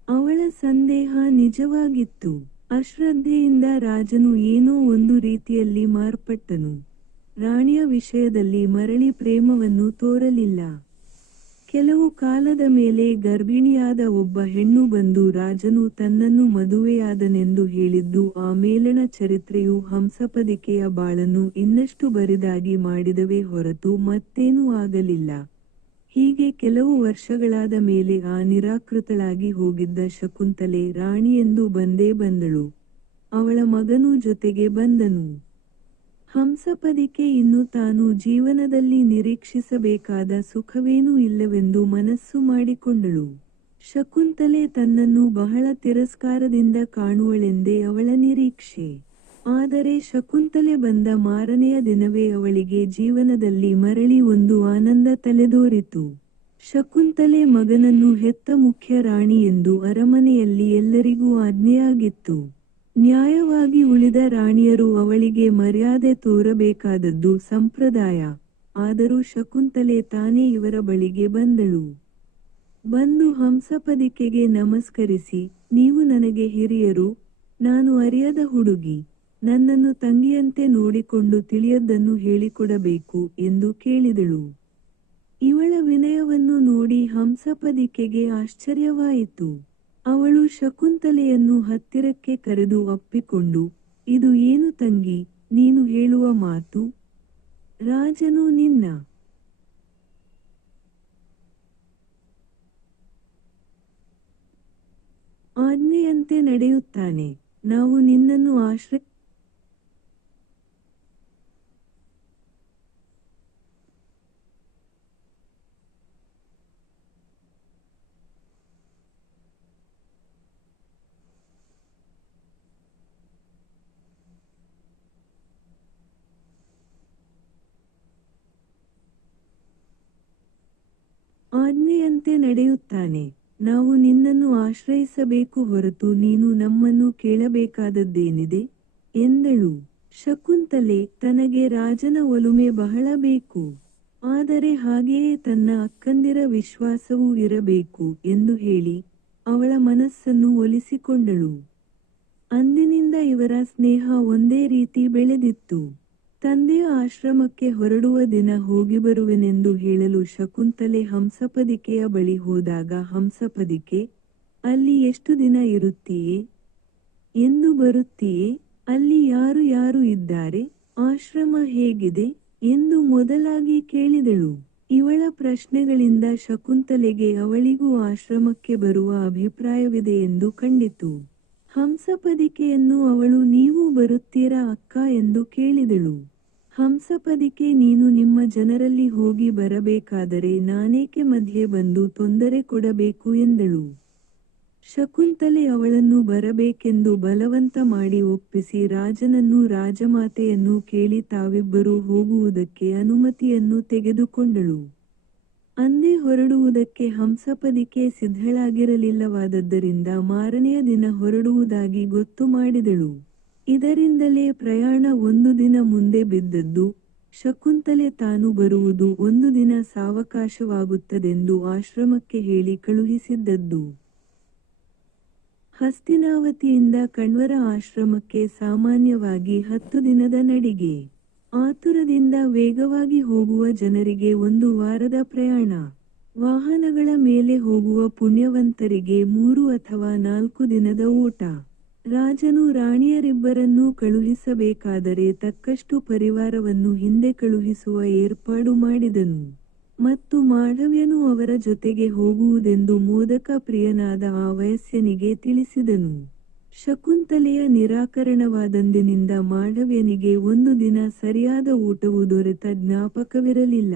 ಅವಳ ಸಂದೇಹ ನಿಜವಾಗಿತ್ತು. ಅಶ್ರದ್ಧೆಯಿಂದ ರಾಜನು ಏನೋ ಒಂದು ರೀತಿಯಲ್ಲಿ ಮಾರ್ಪಟ್ಟನು. ರಾಣಿಯ ವಿಷಯದಲ್ಲಿ ಮರಳಿ ಪ್ರೇಮವನ್ನು ತೋರಲಿಲ್ಲ. ಕೆಲವು ಕಾಲದ ಮೇಲೆ ಗರ್ಭಿಣಿಯಾದ ಒಬ್ಬ ಹೆಣ್ಣು ಬಂದು ರಾಜನು ತನ್ನನ್ನು ಮದುವೆಯಾದನೆಂದು ಹೇಳಿದ್ದು ಆ ಮೇಲಣ ಚರಿತ್ರೆಯು ಹಂಸಪದಿಕೆಯ ಬಾಳನ್ನು ಇನ್ನಷ್ಟು ಬರಿದಾಗಿ ಮಾಡಿದವೇ ಹೊರತು ಮತ್ತೇನೂ ಆಗಲಿಲ್ಲ. ಹೀಗೆ ಕೆಲವು ವರ್ಷಗಳಾದ ಮೇಲೆ ಆ ನಿರಾಕೃತಳಾಗಿ ಹೋಗಿದ್ದ ಶಕುಂತಲೆ ರಾಣಿಯೆಂದು ಬಂದೇ ಬಂದಳು. ಅವಳ ಮಗನೂ ಜೊತೆಗೆ ಬಂದನು. ಹಂಸಪದಿಕೆ ಇನ್ನು ತಾನು ಜೀವನದಲ್ಲಿ ನಿರೀಕ್ಷಿಸಬೇಕಾದ ಸುಖವೇನೂ ಇಲ್ಲವೆಂದು ಮನಸ್ಸು ಮಾಡಿಕೊಂಡಳು. ಶಕುಂತಲೆ ತನ್ನನ್ನು ಬಹಳ ತಿರಸ್ಕಾರದಿಂದ ಕಾಣುವಳೆಂದೇ ಅವಳ ನಿರೀಕ್ಷೆ. ಆದರೆ ಶಕುಂತಲೆ ಬಂದ ಮಾರನೆಯ ದಿನವೇ ಅವಳಿಗೆ ಜೀವನದಲ್ಲಿ ಮರಳಿ ಒಂದು ಆನಂದ ತಲೆದೋರಿತು. ಶಕುಂತಲೆ ಮಗನನ್ನು ಹೆತ್ತ ಮುಖ್ಯ ರಾಣಿ ಎಂದು ಅರಮನೆಯಲ್ಲಿ ಎಲ್ಲರಿಗೂ ಆಜ್ಞೆಯಾಗಿತ್ತು. ನ್ಯಾಯವಾಗಿ ಉಳಿದ ರಾಣಿಯರು ಅವಳಿಗೆ ಮರ್ಯಾದೆ ತೋರಬೇಕಾದದ್ದು ಸಂಪ್ರದಾಯ. ಆದರೂ ಶಕುಂತಲೆ ತಾನೇ ಇವರ ಬಳಿಗೆ ಬಂದಳು. ಬಂದು ಹಂಸಪದಿಕೆಗೆ ನಮಸ್ಕರಿಸಿ, ನೀವು ನನಗೆ ಹಿರಿಯರು, ನಾನು ಅರಿಯದ ಹುಡುಗಿ. ನನ್ನನ್ನು ತಂಗಿಯಂತೆ ನೋಡಿಕೊಂಡು ತಿಳಿಯದ್ದನ್ನು ಹೇಳಿಕೊಡಬೇಕು ಎಂದು ಕೇಳಿದಳು. ಇವಳ ವಿನಯವನ್ನು ನೋಡಿ ಹಂಸಪದಿಕೆಗೆ ಆಶ್ಚರ್ಯವಾಯಿತು. ಅವಳು ಶಕುಂತಲೆಯನ್ನು ಹತ್ತಿರಕ್ಕೆ ಕರೆದು ಅಪ್ಪಿಕೊಂಡು, ಇದು ಏನು ತಂಗಿ, ನೀನು ಹೇಳುವ ಮಾತು? ರಾಜನು ನಿನ್ನ ಆಜ್ಞೆಯಂತೆ ನಡೆಯುತ್ತಾನೆ. ನಾವು ನಿನ್ನನ್ನು ಆಜ್ಞೆಯಂತೆ ನಡೆಯುತ್ತಾನೆ. ನಾವು ನಿನ್ನನ್ನು ಆಶ್ರಯಿಸಬೇಕು ಹೊರತು ನೀನು ನಮ್ಮನ್ನು ಕೇಳಬೇಕಾದದ್ದೇನಿದೆ ಎಂದಳು. ಶಕುಂತಲೆ, ತನಗೆ ರಾಜನ ಒಲುಮೆ ಬಹಳ ಬೇಕು. ಆದರೆ ಹಾಗೆಯೇ ತನ್ನ ಅಕ್ಕಂದಿರ ವಿಶ್ವಾಸವೂ ಇರಬೇಕು ಎಂದು ಹೇಳಿ ಅವಳ ಮನಸ್ಸನ್ನು ಒಲಿಸಿಕೊಂಡಳು. ಅಂದಿನಿಂದ ಇವರ ಸ್ನೇಹ ಒಂದೇ ರೀತಿ ಬೆಳೆದಿತ್ತು. ತಂದೆಯ ಆಶ್ರಮಕ್ಕೆ ಹೊರಡುವ ದಿನ ಹೋಗಿ ಬರುವೆನೆಂದು ಹೇಳಲು ಶಕುಂತಲೆ ಹಂಸಪದಿಕೆಯ ಬಳಿ ಹೋದಾಗ ಹಂಸಪದಿಕೆ, ಅಲ್ಲಿ ಎಷ್ಟು ದಿನ ಇರುತ್ತೀಯೆ? ಎಂದು ಬರುತ್ತೀಯೆ? ಅಲ್ಲಿ ಯಾರು ಯಾರು ಇದ್ದಾರೆ? ಆಶ್ರಮ ಹೇಗಿದೆ? ಎಂದು ಮೊದಲಾಗಿ ಕೇಳಿದಳು. ಇವಳ ಪ್ರಶ್ನೆಗಳಿಂದ ಶಕುಂತಲೆಗೆ ಅವಳಿಗೂ ಆಶ್ರಮಕ್ಕೆ ಬರುವ ಅಭಿಪ್ರಾಯವಿದೆ ಎಂದು ಕಂಡಿತು. ಹಂಸಪದಿಕೆಯನ್ನು ಅವಳು ನೀವು ಬರುತ್ತೀರಾ ಅಕ್ಕ ಎಂದು ಕೇಳಿದಳು. ಹಂಸಪದಿಕೆ, ನೀನು ನಿಮ್ಮ ಜನರಲ್ಲಿ ಹೋಗಿ ಬರಬೇಕಾದರೆ ನಾನೇಕೆ ಮಧ್ಯೆ ಬಂದು ತೊಂದರೆ ಕೊಡಬೇಕು ಎಂದಳು. ಶಕುಂತಲೆ ಅವಳನ್ನು ಬರಬೇಕೆಂದು ಬಲವಂತ ಮಾಡಿ ಒಪ್ಪಿಸಿ ರಾಜನನ್ನು ರಾಜಮಾತೆಯನ್ನು ಕೇಳಿ ತಾವಿಬ್ಬರೂ ಹೋಗುವುದಕ್ಕೆ ಅನುಮತಿಯನ್ನು ತೆಗೆದುಕೊಂಡಳು. ಅಂದೇ ಹೊರಡುವುದಕ್ಕೆ ಹಂಸಪದಿಕೆ ಸಿದ್ಧಳಾಗಿರಲಿಲ್ಲವಾದದ್ದರಿಂದ ಮಾರನೆಯ ದಿನ ಹೊರಡುವುದಾಗಿ ಗೊತ್ತು ಮಾಡಿದಳು. ಇದರಿಂದಲೇ ಪ್ರಯಾಣ ಒಂದು ದಿನ ಮುಂದೆ ಬಿದ್ದದ್ದು. ಶಕುಂತಲೆ ತಾನು ಬರುವುದು ಒಂದು ದಿನ ಸಾವಕಾಶವಾಗುತ್ತದೆಂದು ಆಶ್ರಮಕ್ಕೆ ಹೇಳಿ ಕಳುಹಿಸಿದ್ದದ್ದು. ಹಸ್ತಿನಾವತಿಯಿಂದ ಕಣ್ವರ ಆಶ್ರಮಕ್ಕೆ ಸಾಮಾನ್ಯವಾಗಿ 10 ದಿನದ ನಡಿಗೆ. ಆತುರದಿಂದ ವೇಗವಾಗಿ ಹೋಗುವ ಜನರಿಗೆ 1 ವಾರದ ಪ್ರಯಾಣ. ವಾಹನಗಳ ಮೇಲೆ ಹೋಗುವ ಪುಣ್ಯವಂತರಿಗೆ 3 ಅಥವಾ 4 ದಿನದ ಓಟ. ರಾಜನು ರಾಣಿಯರಿಬ್ಬರನ್ನೂ ಕಳುಹಿಸಬೇಕಾದರೆ ತಕ್ಕಷ್ಟು ಪರಿವಾರವನ್ನು ಹಿಂದೆ ಕಳುಹಿಸುವ ಏರ್ಪಾಡು ಮಾಡಿದನು. ಮತ್ತು ಮಾಂಡವ್ಯನು ಅವರ ಜೊತೆಗೆ ಹೋಗುವುದೆಂದು ಮೋದಕ ಪ್ರಿಯನಾದ ಆ ವಯಸ್ಯನಿಗೆ ತಿಳಿಸಿದನು. ಶಕುಂತಲೆಯ ನಿರಾಕರಣವಾದಂದಿನಿಂದ ಮಾಂಡವ್ಯನಿಗೆ ಒಂದು ದಿನ ಸರಿಯಾದ ಊಟವು ದೊರೆತ ಜ್ಞಾಪಕವಿರಲಿಲ್ಲ.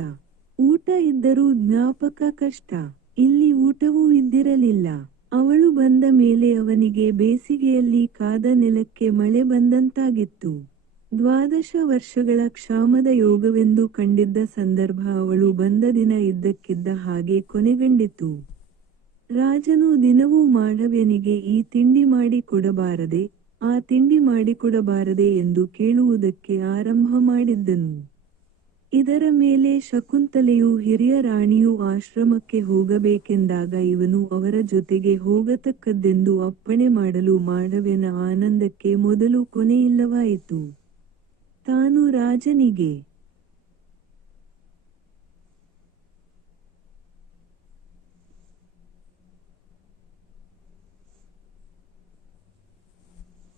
ಊಟ ಇದ್ದರೂ ಜ್ಞಾಪಕ ಕಷ್ಟ. ಇಲ್ಲಿ ಊಟವೂ ಇದ್ದಿರಲಿಲ್ಲ. ಅವಳು ಬಂದ ಮೇಲೆ ಅವನಿಗೆ ಬೇಸಿಗೆಯಲ್ಲಿ ಕಾದ ನೆಲಕ್ಕೆ ಮಳೆ ಬಂದಂತಾಗಿತ್ತು. 12 ವರ್ಷಗಳ ಕ್ಷಾಮದ ಯೋಗವೆಂದು ಕಂಡಿದ್ದ ಸಂದರ್ಭ ಅವಳು ಬಂದ ದಿನ ಇದ್ದಕ್ಕಿದ್ದ ಹಾಗೆ ಕೊನೆಗಂಡಿತು. ರಾಜನು ದಿನವೂ ಮಾಂಡವ್ಯನಿಗೆ ಈ ತಿಂಡಿ ಮಾಡಿ ಕೊಡಬಾರದೆ, ಆ ತಿಂಡಿ ಮಾಡಿಕೊಡಬಾರದೆ ಎಂದು ಕೇಳುವುದಕ್ಕೆ ಆರಂಭ ಮಾಡಿದ್ದನು. ಇದರ ಮೇಲೆ ಶಕುಂತಲೆಯು ಹಿರಿಯ ರಾಣಿಯು ಆಶ್ರಮಕ್ಕೆ ಹೋಗಬೇಕೆಂದಾಗ ಇವನು ಅವರ ಜೊತೆಗೆ ಹೋಗತಕ್ಕದ್ದೆಂದು ಅಪ್ಪಣೆ ಮಾಡಲು ಮಾಂಡವ್ಯನ ಆನಂದಕ್ಕೆ ಮೊದಲು ಕೊನೆಯಿಲ್ಲವಾಯಿತು. ತಾನು ರಾಜನಿಗೆ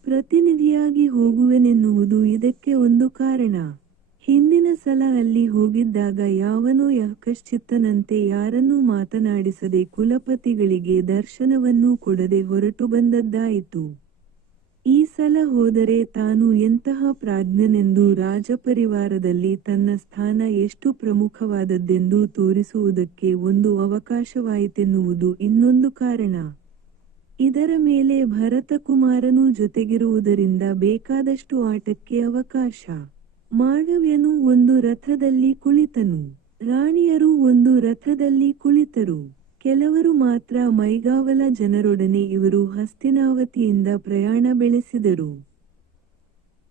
ಪ್ರತಿನಿಧಿಯಾಗಿ ಹೋಗುವೆನೆನ್ನುವುದು ಇದಕ್ಕೆ ಒಂದು ಕಾರಣ. ಹಿಂದಿನ ಸಲ ಅಲ್ಲಿ ಹೋಗಿದ್ದಾಗ ಯಾವನೋ ಯಃಕಶ್ಚಿತ್ತನಂತೆ ಯಾರನ್ನೂ ಮಾತನಾಡಿಸದೆ ಕುಲಪತಿಗಳಿಗೆ ದರ್ಶನವನ್ನೂ ಕೊಡದೆ ಹೊರಟು ಬಂದದ್ದಾಯಿತು. ಈ ಸಲ ಹೋದರೆ ತಾನು ಎಂತಹ ಪ್ರಾಜ್ಞನೆಂದು ರಾಜಪರಿವಾರದಲ್ಲಿ ತನ್ನ ಸ್ಥಾನ ಎಷ್ಟು ಪ್ರಮುಖವಾದದ್ದೆಂದು ತೋರಿಸುವುದಕ್ಕೆ ಒಂದು ಅವಕಾಶವಾಯಿತೆನ್ನುವುದು ಇನ್ನೊಂದು ಕಾರಣ. ಇದರ ಮೇಲೆ ಭರತಕುಮಾರನೂ ಜೊತೆಗಿರುವುದರಿಂದ ಬೇಕಾದಷ್ಟು ಆಟಕ್ಕೆ ಅವಕಾಶ. ಮಾಂಡವ್ಯನು ಒಂದು ರಥದಲ್ಲಿ ಕುಳಿತನು. ರಾಣಿಯರು ಒಂದು ರಥದಲ್ಲಿ ಕುಳಿತರು. ಕೆಲವರು ಮಾತ್ರ ಮೈಗಾವಲ ಜನರೊಡನೆ ಇವರು ಹಸ್ತಿನಾವತಿಯಿಂದ ಪ್ರಯಾಣ ಬೆಳೆಸಿದರು.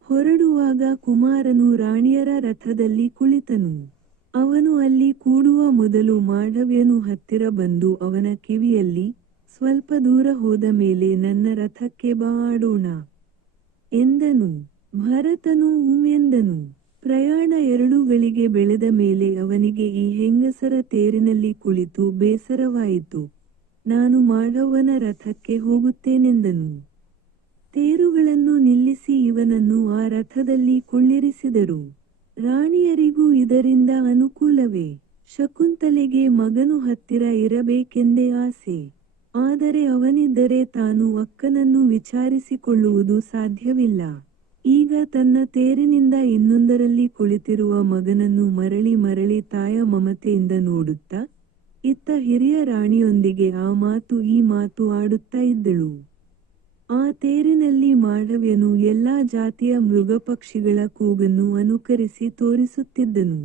ಹೊರಡುವಾಗ ಕುಮಾರನು ರಾಣಿಯರ ರಥದಲ್ಲಿ ಕುಳಿತನು. ಅವನು ಅಲ್ಲಿ ಕೂಡುವ ಮೊದಲು ಮಾಂಡವ್ಯನು ಹತ್ತಿರ ಬಂದು ಅವನ ಕಿವಿಯಲ್ಲಿ, ಸ್ವಲ್ಪ ದೂರ ಹೋದ ಮೇಲೆ ನನ್ನ ರಥಕ್ಕೆ ಬಾ ಆಡೋಣ ಎಂದನು. ಭರತನು ಎಂದನು. ಪ್ರಯಾಣ 2 ಗಳಿಗೆ ಬೆಳೆದ ಮೇಲೆ ಅವನಿಗೆ ಈ ಹೆಂಗಸರ ತೇರಿನಲ್ಲಿ ಕುಳಿತು ಬೇಸರವಾಯಿತು. ನಾನು ಮಾಳವ್ವನ ರಥಕ್ಕೆ ಹೋಗುತ್ತೇನೆಂದನು. ತೇರುಗಳನ್ನು ನಿಲ್ಲಿಸಿ ಇವನನ್ನು ಆ ರಥದಲ್ಲಿ ಕುಳ್ಳಿರಿಸಿದರು. ರಾಣಿಯರಿಗೂ ಇದರಿಂದ ಅನುಕೂಲವೇ. ಶಕುಂತಲೆಗೆ ಮಗನು ಹತ್ತಿರ ಇರಬೇಕೆಂದೇ ಆಸೆ. ಆದರೆ ಅವನಿದ್ದರೆ ತಾನು ಅಕ್ಕನನ್ನು ವಿಚಾರಿಸಿಕೊಳ್ಳುವುದು ಸಾಧ್ಯವಿಲ್ಲ. ಈಗ ತನ್ನ ತೇರಿನಿಂದ ಇನ್ನೊಂದರಲ್ಲಿ ಕುಳಿತಿರುವ ಮಗನನ್ನು ಮರಳಿ ಮರಳಿ ತಾಯ ಮಮತೆಯಿಂದ ನೋಡುತ್ತಾ, ಇತ್ತ ಹಿರಿಯ ರಾಣಿಯೊಂದಿಗೆ ಆ ಮಾತು ಈ ಮಾತು ಆಡುತ್ತಾ ಇದ್ದಳು. ಆ ತೇರಿನಲ್ಲಿ ಮಾಳವ್ಯನು ಎಲ್ಲಾ ಜಾತಿಯ ಮೃಗಪಕ್ಷಿಗಳ ಕೂಗನ್ನು ಅನುಕರಿಸಿ ತೋರಿಸುತ್ತಿದ್ದನು.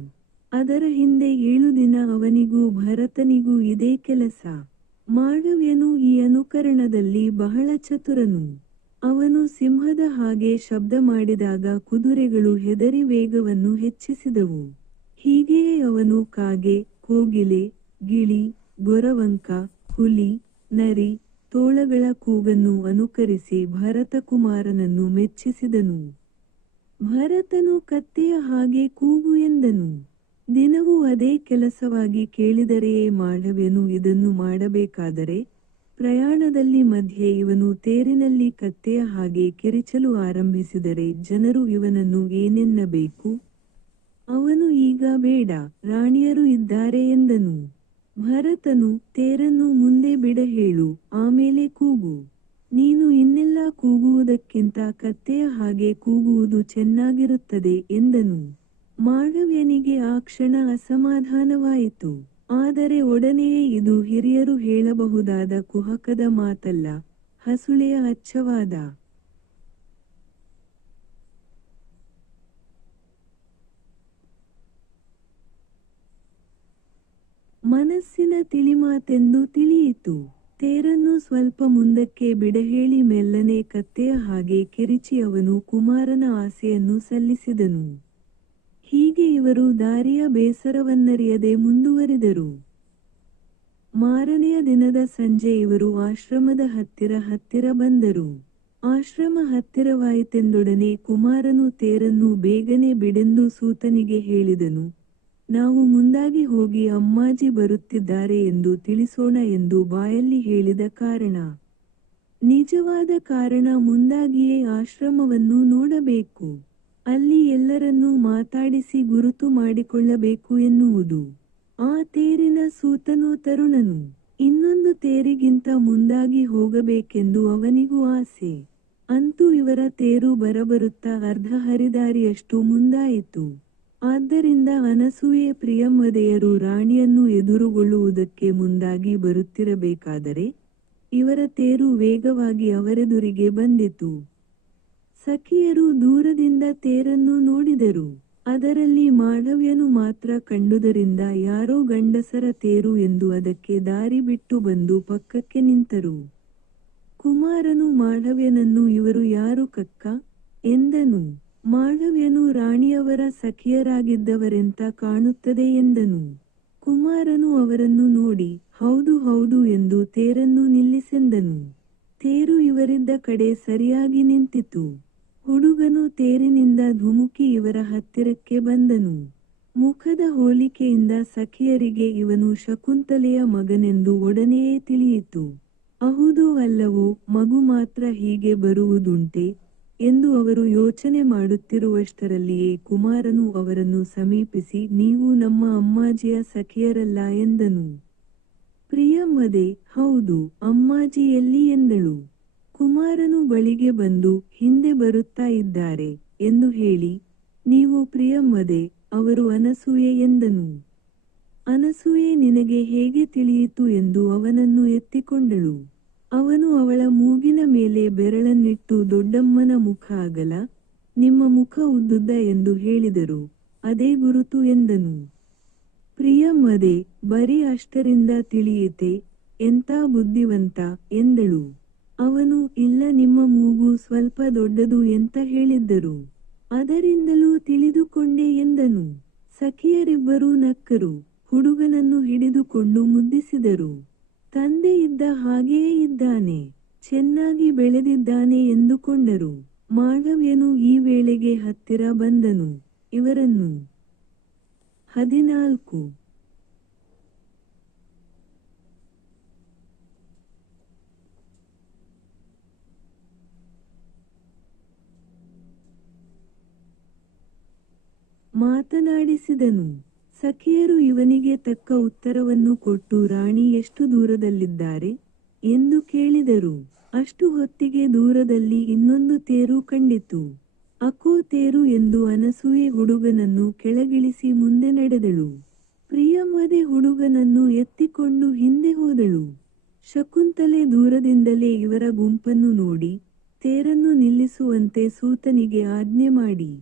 ಅದರ ಹಿಂದೆ 7 ದಿನ ಅವನಿಗೂ ಭರತನಿಗೂ ಇದೇ ಕೆಲಸ. ಮಾಳವ್ಯನು ಈ ಅನುಕರಣದಲ್ಲಿ ಬಹಳ ಚತುರನು. ಅವನು ಸಿಂಹದ ಹಾಗೆ ಶಬ್ದ ಮಾಡಿದಾಗ ಕುದುರೆಗಳು ಹೆದರಿ ವೇಗವನ್ನು ಹೆಚ್ಚಿಸಿದವು. ಹೀಗೆಯೇ ಅವನು ಕಾಗೆ, ಕೋಗಿಲೆ, ಗಿಳಿ, ಗೊರವಂಕ, ಹುಲಿ, ನರಿ, ತೋಳಗಳ ಕೂಗನ್ನು ಅನುಕರಿಸಿ ಭರತಕುಮಾರನನ್ನು ಮೆಚ್ಚಿಸಿದನು. ಭರತನು ಕತ್ತೆಯ ಹಾಗೆ ಕೂಗು ಎಂದನು. ದಿನವೂ ಅದೇ ಕೆಲಸವಾಗಿ ಕೇಳಿದರೆಯೇ ಮಾಳವ್ಯನು ಇದನ್ನು ಮಾಡಬೇಕಾದರೆ, ಪ್ರಯಾಣದಲ್ಲಿ ಮಧ್ಯೆ ಇವನು ತೇರಿನಲ್ಲಿ ಕತ್ತೆಯ ಹಾಗೆ ಕಿರಿಚಲು ಆರಂಭಿಸಿದರೆ ಜನರು ಇವನನ್ನು ಏನೆನ್ನಬೇಕು? ಅವನು ಈಗ ಬೇಡ, ರಾಣಿಯರು ಇದ್ದಾರೆ ಎಂದನು. ಭರತನು, ತೇರನ್ನು ಮುಂದೆ ಬಿಡ ಹೇಳು, ಆಮೇಲೆ ಕೂಗು. ನೀನು ಇನ್ನೆಲ್ಲ ಕೂಗುವುದಕ್ಕಿಂತ ಕತ್ತೆಯ ಹಾಗೆ ಕೂಗುವುದು ಚೆನ್ನಾಗಿರುತ್ತದೆ ಎಂದನು. ಮಾಳವ್ಯನಿಗೆ ಆ ಕ್ಷಣ ಅಸಮಾಧಾನವಾಯಿತು. ಆದರೆ ಒಡನೆಯೇ ಇದು ಹಿರಿಯರು ಹೇಳಬಹುದಾದ ಕುಹಕದ ಮಾತಲ್ಲ, ಹಸುಳೆಯ ಅಚ್ಚವಾದ ಮನಸ್ಸಿನ ತಿಳಿಮಾತೆಂದು ತಿಳಿಯಿತು. ತೇರನ್ನು ಸ್ವಲ್ಪ ಮುಂದಕ್ಕೆ ಬಿಡಹೇಳಿ ಮೆಲ್ಲನೆ ಕತ್ತೆಯ ಹಾಗೆ ಕಿರಿಚಿ ಅವನು ಕುಮಾರನ ಆಸೆಯನ್ನು ಸಲ್ಲಿಸಿದನು. ಹೀಗೆ ಇವರು ದಾರಿಯ ಬೇಸರವನ್ನರಿಯದೆ ಮುಂದುವರಿದರು. ಮಾರನೆಯ ದಿನದ ಸಂಜೆ ಇವರು ಆಶ್ರಮದ ಹತ್ತಿರ ಬಂದರು. ಆಶ್ರಮ ಹತ್ತಿರವಾಯಿತೆಂದೊಡನೆ ಕುಮಾರನು ತೇರನ್ನು ಬೇಗನೆ ಬಿಡೆಂದು ಸೂತನಿಗೆ ಹೇಳಿದನು. ನಾವು ಮುಂದಾಗಿ ಹೋಗಿ ಅಮ್ಮಾಜಿ ಬರುತ್ತಿದ್ದಾರೆ ಎಂದು ತಿಳಿಸೋಣ ಎಂದು ಬಾಯಲ್ಲಿ ಹೇಳಿದ ಕಾರಣ. ನಿಜವಾದ ಕಾರಣ ಮುಂದಾಗಿಯೇ ಆಶ್ರಮವನ್ನು ನೋಡಬೇಕು. ಅಲ್ಲಿ ಎಲ್ಲರನ್ನೂ ಮಾತಾಡಿಸಿ ಗುರುತು ಮಾಡಿಕೊಳ್ಳಬೇಕು ಎನ್ನುವುದು. ಆ ತೇರಿನ ಸೂತನು ತರುಣನು. ಇನ್ನೊಂದು ತೇರಿಗಿಂತ ಮುಂದಾಗಿ ಹೋಗಬೇಕೆಂದು ಅವನಿಗೂ ಆಸೆ. ಅಂತೂ ಇವರ ತೇರು ಬರಬರುತ್ತಾ ಅರ್ಧ ಹರಿದಾರಿಯಷ್ಟು ಮುಂದಾಯಿತು. ಆದ್ದರಿಂದ ಅನಸೂಯೆ ಪ್ರಿಯಂವದೆಯರು ರಾಣಿಯನ್ನು ಎದುರುಗೊಳ್ಳುವುದಕ್ಕೆ ಮುಂದಾಗಿ ಬರುತ್ತಿರಬೇಕಾದರೆ, ಇವರ ತೇರು ವೇಗವಾಗಿ ಅವರೆದುರಿಗೆ ಬಂದಿತು. ಸಖಿಯರು ದೂರದಿಂದ ತೇರನ್ನು ನೋಡಿದರು. ಅದರಲ್ಲಿ ಮಾಳವ್ಯನು ಮಾತ್ರ ಕಂಡುದರಿಂದ ಯಾರೋ ಗಂಡಸರ ತೇರು ಎಂದು ಅದಕ್ಕೆ ದಾರಿ ಬಿಟ್ಟು ಬಂದು ಪಕ್ಕಕ್ಕೆ ನಿಂತರು. ಕುಮಾರನು ಮಾಳವ್ಯನನ್ನು ಇವರು ಯಾರು ಕಕ್ಕ? ಎಂದನು. ಮಾಳವ್ಯನು ರಾಣಿಯವರ ಸಖಿಯರಾಗಿದ್ದವರೆಂತ ಕಾಣುತ್ತದೆ ಎಂದನು. ಕುಮಾರನು ಅವರನ್ನು ನೋಡಿ, ಹೌದು ಹೌದು ಎಂದು ತೇರನ್ನು ನಿಲ್ಲಿಸೆಂದನು. ತೇರು ಇವರಿದ್ದ ಕಡೆ ಸರಿಯಾಗಿ ನಿಂತಿತು. ಹುಡುಗನು ತೇರಿನಿಂದ ಧುಮುಕಿ ಇವರ ಹತ್ತಿರಕ್ಕೆ ಬಂದನು. ಮುಖದ ಹೋಲಿಕೆಯಿಂದ ಸಖಿಯರಿಗೆ ಇವನು ಶಕುಂತಲೆಯ ಮಗನೆಂದು ಒಡನೆಯೇ ತಿಳಿಯಿತು. ಅಹುದೋ ಅಲ್ಲವೋ, ಮಗು ಮಾತ್ರ ಹೀಗೆ ಬರುವುದುಂಟೆ ಎಂದು ಅವರು ಯೋಚನೆ ಮಾಡುತ್ತಿರುವಷ್ಟರಲ್ಲಿಯೇ ಕುಮಾರನು ಅವರನ್ನು ಸಮೀಪಿಸಿ, ನೀವು ನಮ್ಮ ಅಮ್ಮಾಜಿಯ ಸಖಿಯರಲ್ಲ ಎಂದನು. ಪ್ರಿಯಂವದೆ, ಹೌದು, ಅಮ್ಮಾಜಿ ಎಲ್ಲಿ ಎಂದಳು. ಕುಮಾರನು ಬಳಿಗೆ ಬಂದು, ಹಿಂದೆ ಬರುತ್ತಾ ಇದ್ದಾರೆ ಎಂದು ಹೇಳಿ, ನೀವು ಪ್ರಿಯಂವದೆ, ಅವರು ಅನಸೂಯೆ ಎಂದನು. ಅನಸೂಯೆ ನಿನಗೆ ಹೇಗೆ ತಿಳಿಯಿತು ಎಂದು ಅವನನ್ನು ಎತ್ತಿಕೊಂಡಳು. ಅವನು ಅವಳ ಮೂಗಿನ ಮೇಲೆ ಬೆರಳನ್ನಿಟ್ಟು ದೊಡ್ಡಮ್ಮನ ಮುಖ ಅಗಲ, ನಿಮ್ಮ ಮುಖ ಉದ್ದುದ್ದ ಎಂದು ಹೇಳಿದರು. ಅದೇ ಗುರುತು ಎಂದನು. ಪ್ರಿಯಂವದೆ, ಬರೀ ಅಷ್ಟರಿಂದ ತಿಳಿಯಿತೆ, ಎಂಥ ಬುದ್ಧಿವಂತ ಎಂದಳು. ಅವನು, ಇಲ್ಲ, ನಿಮ್ಮ ಮೂಗು ಸ್ವಲ್ಪ ದೊಡ್ಡದು ಎಂತ ಹೇಳಿದ್ದರು. ಅದರಿಂದಲೂ ತಿಳಿದುಕೊಂಡೆ ಎಂದನು. ಸಖಿಯರಿಬ್ಬರೂ ನಕ್ಕರು. ಹುಡುಗನನ್ನು ಹಿಡಿದುಕೊಂಡು ಮುದ್ದಿಸಿದರು. ತಂದೆ ಇದ್ದ ಹಾಗೆಯೇ ಇದ್ದಾನೆ, ಚೆನ್ನಾಗಿ ಬೆಳೆದಿದ್ದಾನೆ ಎಂದುಕೊಂಡರು. ಮಾಳವ್ಯನು ಈ ವೇಳೆಗೆ ಹತ್ತಿರ ಬಂದನು. ಇವರನ್ನು 14 ಮಾತನಾಡಿಸಿದನು. ಸಖಿಯರು ಇವನಿಗೆ ತಕ್ಕ ಉತ್ತರವನ್ನು ಕೊಟ್ಟು ರಾಣಿ ಎಷ್ಟು ದೂರದಲ್ಲಿದ್ದಾರೆ ಎಂದು ಕೇಳಿದರು. ಅಷ್ಟು ಹೊತ್ತಿಗೆ ದೂರದಲ್ಲಿ ಇನ್ನೊಂದು ತೇರು ಕಂಡಿತು. ಅಕೋ ತೇರು ಎಂದು ಅನಸೂಯೆ ಹುಡುಗನನ್ನು ಕೆಳಗಿಳಿಸಿ ಮುಂದೆ ನಡೆದಳು. ಪ್ರಿಯಂವದೆ ಹುಡುಗನನ್ನು ಎತ್ತಿಕೊಂಡು ಹಿಂದೆ ಹೋದಳು. ಶಕುಂತಲೆ ದೂರದಿಂದಲೇ ಇವರ ಗುಂಪನ್ನು ನೋಡಿ ತೇರನ್ನು ನಿಲ್ಲಿಸುವಂತೆ ಸೂತನಿಗೆ ಆಜ್ಞೆ ಮಾಡಿ,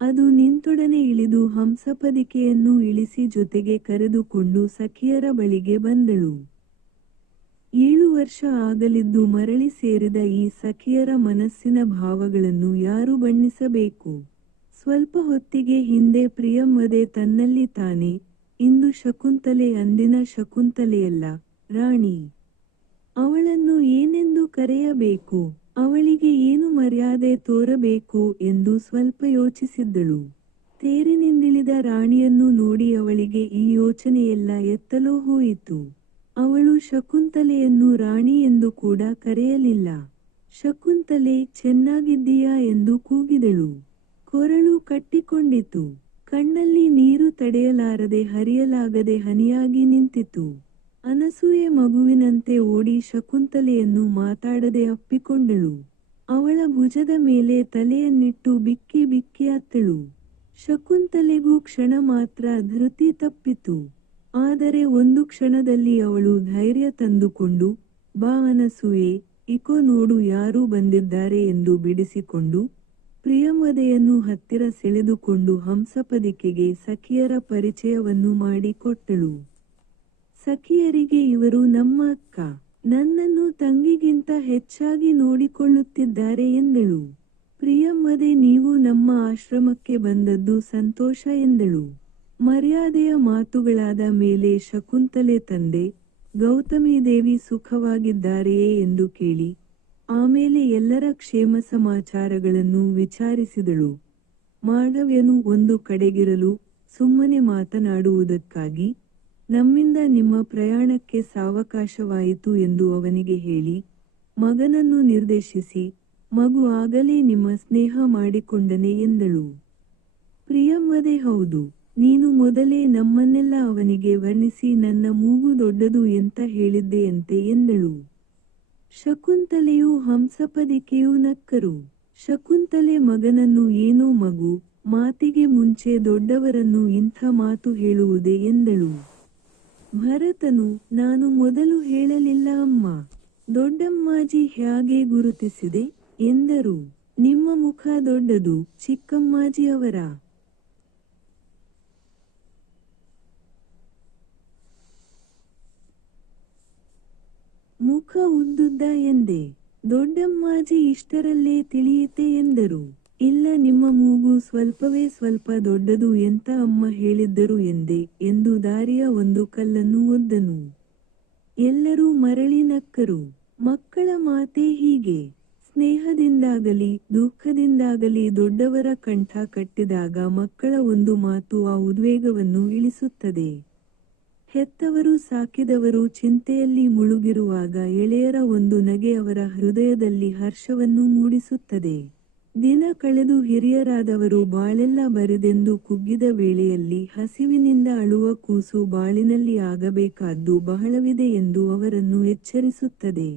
ಅದು ನಿಂತೊಡನೆ ಇಳಿದು ಹಂಸಪದಿಕೆಯನ್ನು ಇಳಿಸಿ ಜೊತೆಗೆ ಕರೆದುಕೊಂಡು ಸಖಿಯರ ಬಳಿಗೆ ಬಂದಳು. 7 ವರ್ಷ ಆಗಲಿದ್ದು ಮರಳಿ ಸೇರಿದ ಈ ಸಖಿಯರ ಮನಸ್ಸಿನ ಭಾವಗಳನ್ನು ಯಾರು ಬಣ್ಣಿಸಬೇಕು? ಸ್ವಲ್ಪ ಹೊತ್ತಿಗೆ ಹಿಂದೆ ಪ್ರಿಯಂವದೆ ತನ್ನಲ್ಲಿ ತಾನೆ, ಇಂದು ಶಕುಂತಲೆ ಅಂದಿನ ಶಕುಂತಲೆಯಲ್ಲ, ರಾಣಿ. ಅವಳನ್ನು ಏನೆಂದು ಕರೆಯಬೇಕು, ಅವಳಿಗೆ ಏನು ಮರ್ಯಾದೆ ತೋರಬೇಕು ಎಂದು ಸ್ವಲ್ಪ ಯೋಚಿಸಿದ್ದಳು. ತೇರಿನಿಂದಿಳಿದ ರಾಣಿಯನ್ನು ನೋಡಿ ಅವಳಿಗೆ ಈ ಯೋಚನೆಯೆಲ್ಲ ಎತ್ತಲೋ ಹೋಯಿತು. ಅವಳು ಶಕುಂತಲೆಯನ್ನು ರಾಣಿ ಎಂದು ಕೂಡ ಕರೆಯಲಿಲ್ಲ. ಶಕುಂತಲೆ, ಚೆನ್ನಾಗಿದ್ದೀಯಾ ಎಂದು ಕೂಗಿದಳು. ಕೊರಳು ಕಟ್ಟಿಕೊಂಡಿತು. ಕಣ್ಣಲ್ಲಿ ನೀರು ತಡೆಯಲಾರದೆ ಹರಿಯಲಾಗದೆ ಹನಿಯಾಗಿ ನಿಂತಿತು. ಅನಸೂಯೆ ಮಗುವಿನಂತೆ ಓಡಿ ಶಕುಂತಲೆಯನ್ನು ಮಾತಾಡದೆ ಅಪ್ಪಿಕೊಂಡಳು. ಅವಳ ಭುಜದ ಮೇಲೆ ತಲೆಯನ್ನಿಟ್ಟು ಬಿಕ್ಕಿ ಬಿಕ್ಕಿ ಅತ್ತಳು. ಶಕುಂತಲೆಗೂ ಕ್ಷಣ ಮಾತ್ರ ಧೃತಿ ತಪ್ಪಿತು. ಆದರೆ ಒಂದು ಕ್ಷಣದಲ್ಲಿ ಅವಳು ಧೈರ್ಯ ತಂದುಕೊಂಡು, ಬಾ ಅನಸೂಯೆ, ಇಕೋ ನೋಡು ಯಾರು ಬಂದಿದ್ದಾರೆ ಎಂದು ಬಿಡಿಸಿಕೊಂಡು ಪ್ರಿಯಂವದೆಯನ್ನು ಹತ್ತಿರ ಸೆಳೆದುಕೊಂಡು ಹಂಸಪದಿಕೆಗೆ ಸಖಿಯರ ಪರಿಚಯವನ್ನು ಮಾಡಿಕೊಟ್ಟಳು. ಸಖಿಯರಿಗೆ, ಇವರು ನಮ್ಮ ಅಕ್ಕ, ನನ್ನನ್ನು ತಂಗಿಗಿಂತ ಹೆಚ್ಚಾಗಿ ನೋಡಿಕೊಳ್ಳುತ್ತಿದ್ದಾರೆ ಎಂದಳು. ಪ್ರಿಯಂವದೆ, ನೀವು ನಮ್ಮ ಆಶ್ರಮಕ್ಕೆ ಬಂದದ್ದು ಸಂತೋಷ ಎಂದಳು. ಮರ್ಯಾದೆಯ ಮಾತುಗಳಾದ ಮೇಲೆ ಶಕುಂತಲೆ ತಂದೆ ಗೌತಮೀದೇವಿ ಸುಖವಾಗಿದ್ದಾರೆಯೇ ಎಂದು ಕೇಳಿ ಆಮೇಲೆ ಎಲ್ಲರ ಕ್ಷೇಮ ಸಮಾಚಾರಗಳನ್ನು ವಿಚಾರಿಸಿದಳು. ಮಾಳವ್ಯನು ಒಂದು ಕಡೆಗಿರಲು ಸುಮ್ಮನೆ ಮಾತನಾಡುವುದಕ್ಕಾಗಿ, ನಮ್ಮಿಂದ ನಿಮ್ಮ ಪ್ರಯಾಣಕ್ಕೆ ಸಾವಕಾಶವಾಯಿತು ಎಂದು ಅವನಿಗೆ ಹೇಳಿ ಮಗನನ್ನು ನಿರ್ದೇಶಿಸಿ, ಮಗು ಆಗಲೇ ನಿಮ್ಮ ಸ್ನೇಹ ಮಾಡಿಕೊಂಡನೆ ಎಂದಳು. ಪ್ರಿಯಂವದೆ, ಹೌದು, ನೀನು ಮೊದಲೇ ನಮ್ಮನ್ನೆಲ್ಲ ಅವನಿಗೆ ವರ್ಣಿಸಿ ನನ್ನ ಮೂಗು ದೊಡ್ಡದು ಎಂತ ಹೇಳಿದ್ದೆಯಂತೆ ಎಂದಳು. ಶಕುಂತಲೆಯೂ ಹಂಸಪದಿಕೆಯೂ ನಕ್ಕರು. ಶಕುಂತಲೆ ಮಗನನ್ನು ಏನೋ ಮಗು, ಮಾತಿಗೆ ಮುಂಚೆ ದೊಡ್ಡವರನ್ನು ಇಂಥ ಮಾತು ಹೇಳುವುದೇ ಎಂದಳು. ಭರತನು, ನಾನು ಮೊದಲು ಹೇಳಲಿಲ್ಲ ಅಮ್ಮ, ದೊಡ್ಡಮ್ಮಾಜಿ ಹ್ಯಾಗೆ ಗುರುತಿಸಿದೆ ಎಂದರು. ನಿಮ್ಮ ಮುಖ ದೊಡ್ಡದು, ಚಿಕ್ಕಮ್ಮಾಜಿ ಅವರ ಮುಖ ಉದ್ದುದ್ದ ಎಂದೆ. ದೊಡ್ಡಮ್ಮಾಜಿ ಇಷ್ಟರಲ್ಲೇ ತಿಳಿಯಿತೆ ಎಂದರು. ಇಲ್ಲ, ನಿಮ್ಮ ಮೂಗು ಸ್ವಲ್ಪವೇ ಸ್ವಲ್ಪ ದೊಡ್ಡದು ಎಂತ ಅಮ್ಮ ಹೇಳಿದ್ದರು ಎಂದೆ ಎಂದು ದಾರಿಯ ಒಂದು ಕಲ್ಲನ್ನು ಒದ್ದನು. ಎಲ್ಲರೂ ಮರಳಿ ನಕ್ಕರು. ಮಕ್ಕಳ ಮಾತೇ ಹೀಗೆ. ಸ್ನೇಹದಿಂದಾಗಲಿ ದುಃಖದಿಂದಾಗಲಿ ದೊಡ್ಡವರ ಕಂಠ ಕಟ್ಟಿದಾಗ ಮಕ್ಕಳ ಒಂದು ಮಾತು ಆ ಉದ್ವೇಗವನ್ನು ಇಳಿಸುತ್ತದೆ. ಹೆತ್ತವರು ಸಾಕಿದವರು ಚಿಂತೆಯಲ್ಲಿ ಮುಳುಗಿರುವಾಗ ಎಳೆಯರ ಒಂದು ನಗೆ ಅವರ ಹೃದಯದಲ್ಲಿ ಹರ್ಷವನ್ನು ಮೂಡಿಸುತ್ತದೆ. ದಿನ ಕಳೆದು ಹಿರಿಯರಾದವರು ಬಾಳೆಲ್ಲ ಬರಿದೆಂದು ಕುಗ್ಗಿದ ವೇಳೆಯಲ್ಲಿ ಹಸಿವಿನಿಂದ ಅಳುವ ಕೂಸು ಬಾಳಿನಲ್ಲಿ ಆಗಬೇಕಾದ್ದು ಬಹಳವಿದೆ ಎಂದು ಅವರನ್ನು ಎಚ್ಚರಿಸುತ್ತದೆ.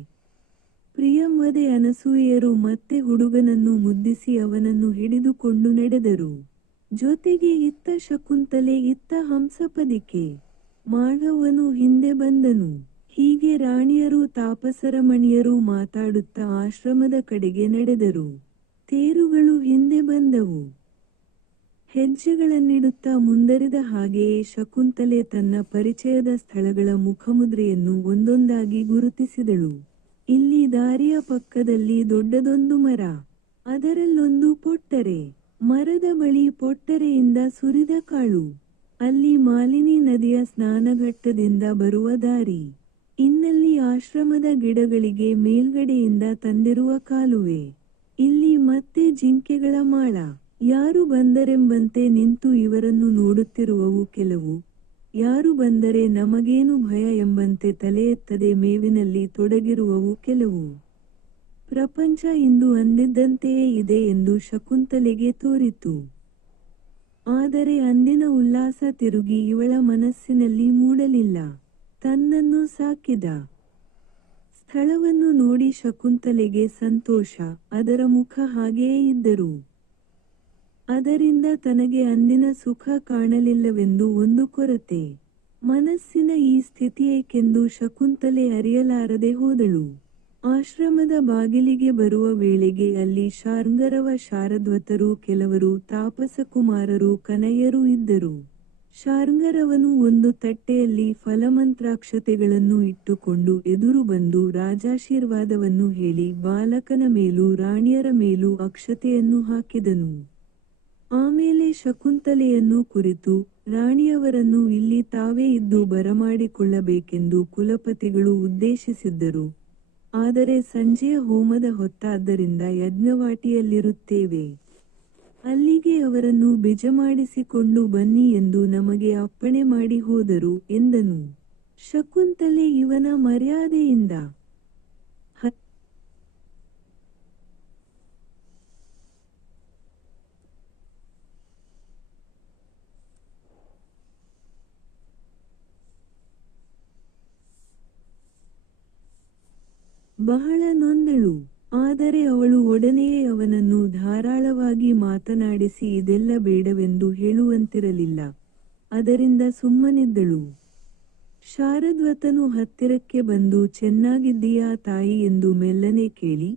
ಪ್ರಿಯಂವದೆ ಅನಸೂಯೆಯರು ಮತ್ತೆ ಹುಡುಗನನ್ನು ಮುದ್ದಿಸಿ ಅವನನ್ನು ಹಿಡಿದುಕೊಂಡು ನಡೆದರು. ಜೊತೆಗೆ ಇತ್ತ ಶಕುಂತಲೆ, ಇತ್ತ ಹಂಸಪದಿಕೆ. ಮಾಳವನು ಹಿಂದೆ ಬಂದನು. ಹೀಗೆ ರಾಣಿಯರು ತಾಪಸರಮಣಿಯರು ಮಾತಾಡುತ್ತಾ ಆಶ್ರಮದ ಕಡೆಗೆ ನಡೆದರು. ತೇರುಗಳು ಹಿಂದೆ ಬಂದವು. ಹೆಜ್ಜೆಗಳನ್ನಿಡುತ್ತಾ ಮುಂದರಿದ ಹಾಗೆಯೇ ಶಕುಂತಲೆ ತನ್ನ ಪರಿಚಯದ ಸ್ಥಳಗಳ ಮುಖಮುದ್ರೆಯನ್ನು ಒಂದೊಂದಾಗಿ ಗುರುತಿಸಿದಳು. ಇಲ್ಲಿ ದಾರಿಯ ಪಕ್ಕದಲ್ಲಿ ದೊಡ್ಡದೊಂದು ಮರ, ಅದರಲ್ಲೊಂದು ಪೊಟ್ಟರೆ, ಮರದ ಬಳಿ ಪೊಟ್ಟರೆಯಿಂದ ಸುರಿದ ಕಾಳು, ಅಲ್ಲಿ ಮಾಲಿನಿ ನದಿಯ ಸ್ನಾನಘಟ್ಟದಿಂದ ಬರುವ ದಾರಿ, ಇನ್ನಲ್ಲಿ ಆಶ್ರಮದ ಗಿಡಗಳಿಗೆ ಮೇಲ್ಗಡೆಯಿಂದ ತಂದಿರುವ ಕಾಲುವೆ, ಇಲ್ಲಿ ಮತ್ತೆ ಜಿಂಕೆಗಳ ಮಾಳ. ಯಾರು ಬಂದರೆಂಬಂತೆ ನಿಂತು ಇವರನ್ನು ನೋಡುತ್ತಿರುವವು ಕೆಲವು. ಯಾರು ಬಂದರೆ ನಮಗೇನು ಭಯ ಎಂಬಂತೆ ತಲೆಯೆತ್ತದೆ ಮೇವಿನಲ್ಲಿ ತೊಡಗಿರುವವು ಕೆಲವು. ಪ್ರಪಂಚ ಇಂದು ಅಂದಿದ್ದಂತೆಯೇ ಇದೆ ಎಂದು ಶಕುಂತಲೆಗೆ ತೋರಿತು. ಆದರೆ ಅಂದಿನ ಉಲ್ಲಾಸ ತಿರುಗಿ ಇವಳ ಮನಸ್ಸಿನಲ್ಲಿ ಮೂಡಲಿಲ್ಲ. ತನ್ನನ್ನು ಸಾಕಿದ ಸ್ಥಳವನ್ನು ನೋಡಿ ಶಕುಂತಲೆಗೆ ಸಂತೋಷ, ಅದರ ಮುಖ ಹಾಗೆಯೇ ಇದ್ದರೂ ಅದರಿಂದ ತನಗೆ ಅಂದಿನ ಸುಖ ಕಾಣಲಿಲ್ಲವೆಂದು ಒಂದು ಕೊರತೆ. ಮನಸ್ಸಿನ ಈ ಸ್ಥಿತಿಯೇಕೆಂದು ಶಕುಂತಲೆ ಅರಿಯಲಾರದೆ ಹೋದಳು. ಆಶ್ರಮದ ಬಾಗಿಲಿಗೆ ಬರುವ ವೇಳೆಗೆ ಅಲ್ಲಿ ಶಾರ್ಂಗರವ ಶಾರದ್ವತರು ಕೆಲವರು ತಾಪಸಕುಮಾರರು ಕನಯ್ಯರೂ ಇದ್ದರು. ಶಾರ್ಂಗರವನು ಒಂದು ತಟ್ಟೆಯಲ್ಲಿ ಫಲಮಂತ್ರಾಕ್ಷತೆಗಳನ್ನು ಇಟ್ಟುಕೊಂಡು ಎದುರು ಬಂದು ರಾಜಾಶೀರ್ವಾದವನ್ನು ಹೇಳಿ ಬಾಲಕನ ಮೇಲೂ ರಾಣಿಯರ ಮೇಲೂ ಅಕ್ಷತೆಯನ್ನು ಹಾಕಿದನು. ಆಮೇಲೆ ಶಕುಂತಲೆಯನ್ನು ಕುರಿತು, ರಾಣಿಯವರನ್ನು ಇಲ್ಲಿ ತಾವೇ ಇದ್ದು ಬರಮಾಡಿಕೊಳ್ಳಬೇಕೆಂದು ಕುಲಪತಿಗಳು ಉದ್ದೇಶಿಸಿದ್ದರು. ಆದರೆ ಸಂಜೆಯ ಹೋಮದ ಹೊತ್ತಾದ್ದರಿಂದ ಯಜ್ಞವಾಟಿಯಲ್ಲಿರುತ್ತೇವೆ. ಅಲ್ಲಿಗೆ ಅವರನ್ನು ಬಿಜಮಾಡಿಸಿಕೊಂಡು ಬನ್ನಿ ಎಂದು ನಮಗೆ ಅಪ್ಪಣೆ ಮಾಡಿ ಹೋದರು ಎಂದನು. ಶಕುಂತಲೆ ಇವನ ಮರ್ಯಾದೆಯಿಂದ ಬಹಳ ನೊಂದಳು. ಆದರೆ ಅವಳು ಒಡನೆಯೇ ಅವನನ್ನು ಧಾರಾಳವಾಗಿ ಮಾತನಾಡಿಸಿ ಇದೆಲ್ಲ ಬೇಡವೆಂದು ಹೇಳುವಂತಿರಲಿಲ್ಲ. ಅದರಿಂದ ಸುಮ್ಮನಿದ್ದಳು. ಶಾರದ್ವತನು ಹತ್ತಿರಕ್ಕೆ ಬಂದು ಚೆನ್ನಾಗಿದ್ದೀಯಾ ತಾಯಿ ಎಂದು ಮೆಲ್ಲನೆ ಕೇಳಿ,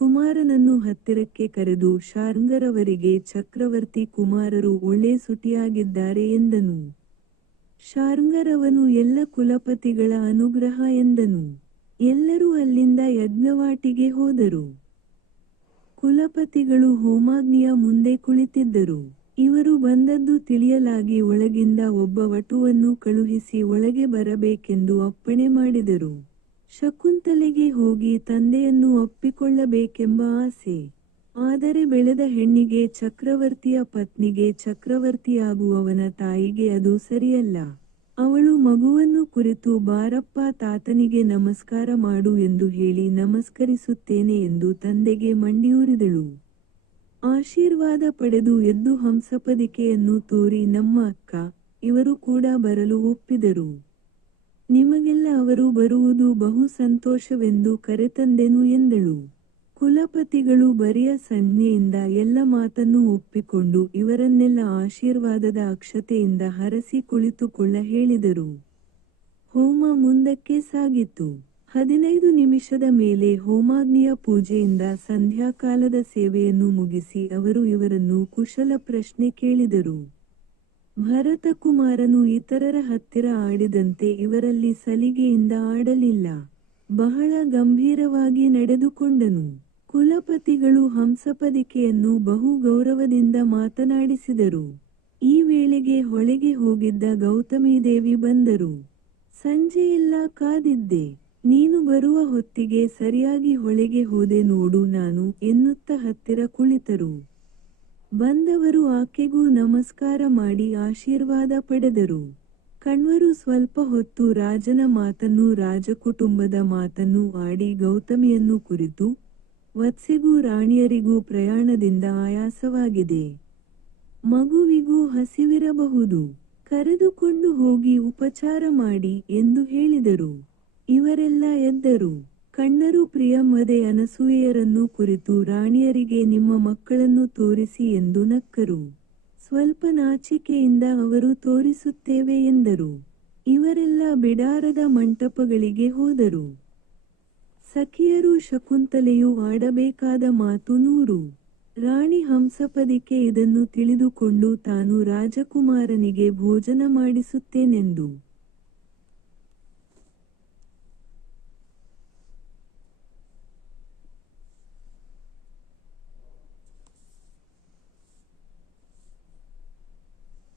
ಕುಮಾರನನ್ನು ಹತ್ತಿರಕ್ಕೆ ಕರೆದು ಶಾರ್ಂಗರವರಿಗೆ ಚಕ್ರವರ್ತಿ ಕುಮಾರರು ಒಳ್ಳೆ ಸುಟಿಯಾಗಿದ್ದಾರೆ ಎಂದನು. ಶಾರ್ಂಗರವನು ಎಲ್ಲ ಕುಲಪತಿಗಳ ಅನುಗ್ರಹ ಎಂದನು. ಎಲ್ಲರೂ ಅಲ್ಲಿಂದ ಯಜ್ಞವಾಟಿಗೆ ಹೋದರು. ಕುಲಪತಿಗಳು ಹೋಮಾಗ್ನಿಯ ಮುಂದೆ ಕುಳಿತಿದ್ದರು. ಇವರು ಬಂದದ್ದು ತಿಳಿಯಲಾಗಿ ಒಳಗಿಂದ ಒಬ್ಬ ವಟುವನ್ನು ಕಳುಹಿಸಿ ಒಳಗೆ ಬರಬೇಕೆಂದು ಅಪ್ಪಣೆ ಮಾಡಿದರು. ಶಕುಂತಲೆಗೆ ಹೋಗಿ ತಂದೆಯನ್ನು ಅಪ್ಪಿಕೊಳ್ಳಬೇಕೆಂಬ ಆಸೆ. ಆದರೆ ಬೆಳೆದ ಹೆಣ್ಣಿಗೆ, ಚಕ್ರವರ್ತಿಯ ಪತ್ನಿಗೆ, ಚಕ್ರವರ್ತಿಯಾಗುವವನ ತಾಯಿಗೆ ಅದು ಸರಿಯಲ್ಲ. ಅವಳು ಮಗುವನ್ನು ಕುರಿತು ಬಾರಪ್ಪ ತಾತನಿಗೆ ನಮಸ್ಕಾರ ಮಾಡು ಎಂದು ಹೇಳಿ ನಮಸ್ಕರಿಸುತ್ತೇನೆ ಎಂದು ತಂದೆಗೆ ಮಂಡಿಯೂರಿದಳು. ಆಶೀರ್ವಾದ ಪಡೆದು ಎದ್ದು ಹಂಸಪದಿಕೆಯನ್ನು ತೋರಿ ನಮ್ಮ ಅಕ್ಕ, ಇವರು ಕೂಡ ಬರಲು ಒಪ್ಪಿದರು. ನಿಮಗೆಲ್ಲ ಅವರು ಬರುವುದು ಬಹು ಸಂತೋಷವೆಂದು ಕರೆತಂದೆನು ಎಂದಳು. ಕುಲಪತಿಗಳು ಬರಿಯ ಸಂಜ್ಞೆಯಿಂದ ಎಲ್ಲ ಮಾತನ್ನು ಒಪ್ಪಿಕೊಂಡು ಇವರನ್ನೆಲ್ಲ ಆಶೀರ್ವಾದದ ಅಕ್ಷತೆಯಿಂದ ಹರಸಿ ಕುಳಿತುಕೊಳ್ಳ ಹೇಳಿದರು. ಹೋಮ ಮುಂದಕ್ಕೆ ಸಾಗಿತು. 15 ನಿಮಿಷದ ಮೇಲೆ ಹೋಮಾಗ್ನಿಯ ಪೂಜೆಯಿಂದ ಸಂಧ್ಯಾಕಾಲದ ಸೇವೆಯನ್ನು ಮುಗಿಸಿ ಅವರು ಇವರನ್ನು ಕುಶಲ ಪ್ರಶ್ನೆ ಕೇಳಿದರು. ಭರತಕುಮಾರನು ಇತರರ ಹತ್ತಿರ ಆಡಿದಂತೆ ಇವರಲ್ಲಿ ಸಲಿಗೆಯಿಂದ ಆಡಲಿಲ್ಲ. ಬಹಳ ಗಂಭೀರವಾಗಿ ನಡೆದುಕೊಂಡನು. ಕುಲಪತಿಗಳು ಹಂಸಪದಿಕೆಯನ್ನು ಬಹು ಗೌರವದಿಂದ ಮಾತನಾಡಿಸಿದರು. ಈ ವೇಳೆಗೆ ಹೊಳೆಗೆ ಹೋಗಿದ್ದ ಗೌತಮೀದೇವಿ ಬಂದರು. ಸಂಜೆಯೆಲ್ಲ ಕಾದಿದ್ದೆ. ನೀನು ಬರುವ ಹೊತ್ತಿಗೆ ಸರಿಯಾಗಿ ಹೊಳೆಗೆ ಹೋದೆ ನೋಡು ನಾನು ಎನ್ನುತ್ತ ಹತ್ತಿರ ಕುಳಿತರು. ಬಂದವರು ಆಕೆಗೂ ನಮಸ್ಕಾರ ಮಾಡಿ ಆಶೀರ್ವಾದ ಪಡೆದರು. ಕಣ್ವರು ಸ್ವಲ್ಪ ಹೊತ್ತು ರಾಜನ ಮಾತನ್ನೂ ರಾಜಕುಟುಂಬದ ಮಾತನ್ನೂ ಆಡಿ ಗೌತಮಿಯನ್ನು ಕುರಿತು, ವತ್ಸೆಗೂ ರಾಣಿಯರಿಗೂ ಪ್ರಯಾಣದಿಂದ ಆಯಾಸವಾಗಿದೆ. ಮಗುವಿಗೂ ಹಸಿವಿರಬಹುದು. ಕರೆದುಕೊಂಡು ಹೋಗಿ ಉಪಚಾರ ಮಾಡಿ ಎಂದು ಹೇಳಿದರು. ಇವರೆಲ್ಲ ಎದ್ದರು. ಕಣ್ಣರು ಪ್ರಿಯಂವದೆ ಅನಸೂಯೆಯರನ್ನು ಕುರಿತು ರಾಣಿಯರಿಗೆ ನಿಮ್ಮ ಮಕ್ಕಳನ್ನು ತೋರಿಸಿ ಎಂದು ನಕ್ಕರು. ಸ್ವಲ್ಪ ನಾಚಿಕೆಯಿಂದ ಅವರು ತೋರಿಸುತ್ತೇವೆ ಎಂದರು. ಇವರೆಲ್ಲ ಬಿಡಾರದ ಮಂಟಪಗಳಿಗೆ ಹೋದರು. ಸಖಿಯರು ಶಕುಂತಲೆಯು ಆಡಬೇಕಾದ ಮಾತು 100. ರಾಣಿ ಹಂಸಪದಿಕೆ ಇದನ್ನು ತಿಳಿದುಕೊಂಡು ತಾನು ರಾಜಕುಮಾರನಿಗೆ ಭೋಜನ ಮಾಡಿಸುತ್ತೇನೆಂದು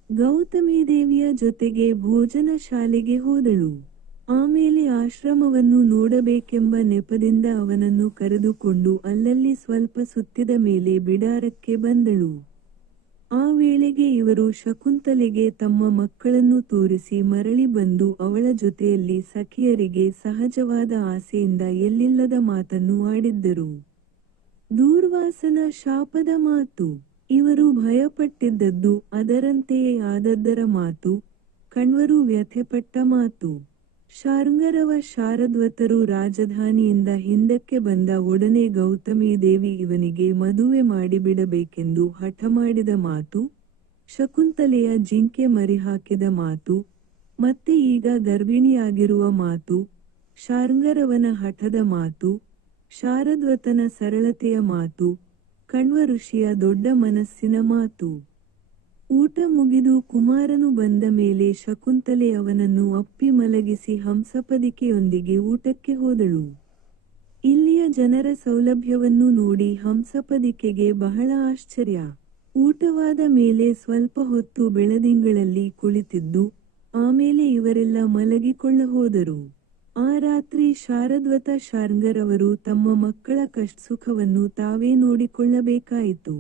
ಗೌತಮೀದೇವಿಯ ಜೊತೆಗೆ ಭೋಜನ ಶಾಲೆಗೆ ಹೋದಳು. ಆಮೇಲೆ ಆಶ್ರಮವನ್ನು ನೋಡಬೇಕೆಂಬ ನೆಪದಿಂದ ಅವನನ್ನು ಕರೆದುಕೊಂಡು ಅಲ್ಲಲ್ಲಿ ಸ್ವಲ್ಪ ಸುತ್ತಿದ ಮೇಲೆ ಬಿಡಾರಕ್ಕೆ ಬಂದಳು. ಆ ವೇಳೆಗೆ ಇವರು ಶಕುಂತಲೆಗೆ ತಮ್ಮ ಮಕ್ಕಳನ್ನು ತೋರಿಸಿ ಮರಳಿ ಬಂದು ಅವಳ ಜೊತೆಯಲ್ಲಿ ಸಖಿಯರಿಗೆ ಸಹಜವಾದ ಆಸೆಯಿಂದ ಎಲ್ಲಿಲ್ಲದ ಮಾತನ್ನು ಆಡಿದ್ದರು. ದೂರ್ವಾಸನ ಶಾಪದ ಮಾತು. ಇವರು ಭಯಪಟ್ಟಿದ್ದದ್ದು ಅದರಂತೆಯೇ ಆದದ್ದರ ಮಾತು. ಕಣ್ವರು ವ್ಯಥೆಪಟ್ಟ ಮಾತು. ಶಾರ್ಂಗರವ ಶಾರದ್ವತರು ರಾಜಧಾನಿಯಿಂದ ಹಿಂದಕ್ಕೆ ಬಂದ ಒಡನೆ ಗೌತಮೀದೇವಿ ಇವನಿಗೆ ಮದುವೆ ಮಾಡಿಬಿಡಬೇಕೆಂದು ಹಠಮಾಡಿದ ಮಾತು. ಶಕುಂತಲೆಯ ಜಿಂಕೆ ಮರಿಹಾಕಿದ ಮಾತು. ಮತ್ತೆ ಈಗ ಗರ್ಭಿಣಿಯಾಗಿರುವ ಮಾತು. ಶಾರ್ಂಗರವನ ಹಠದ ಮಾತು. ಶಾರದ್ವತನ ಸರಳತೆಯ ಮಾತು. ಕಣ್ವ ಋಷಿಯ ದೊಡ್ಡ ಮನಸ್ಸಿನ ಮಾತು. ಊಟ ಮುಗಿದು ಕುಮಾರನು ಬಂದ ಮೇಲೆ ಶಕುಂತಲೆ ಅವನನ್ನು ಅಪ್ಪಿ ಮಲಗಿಸಿ ಹಂಸಪದಿಕೆಯೊಂದಿಗೆ ಊಟಕ್ಕೆ ಹೋದಳು. ಇಲ್ಲಿಯ ಜನರ ಸೌಲಭ್ಯವನ್ನು ನೋಡಿ ಹಂಸಪದಿಕೆಗೆ ಬಹಳ ಆಶ್ಚರ್ಯ. ಊಟವಾದ ಮೇಲೆ ಸ್ವಲ್ಪ ಹೊತ್ತು ಬೆಳದಿಂಗಳಲ್ಲಿ ಕುಳಿತಿದ್ದು ಆಮೇಲೆ ಇವರೆಲ್ಲ ಮಲಗಿಕೊಳ್ಳಹೋದರು. ಆ ರಾತ್ರಿ ಶಾರದ್ವತ ಶಾರ್ಂಗರವರು ತಮ್ಮ ಮಕ್ಕಳ ಕಷ್ಟಸುಖವನ್ನು ತಾವೇ ನೋಡಿಕೊಳ್ಳಬೇಕಾಯಿತು.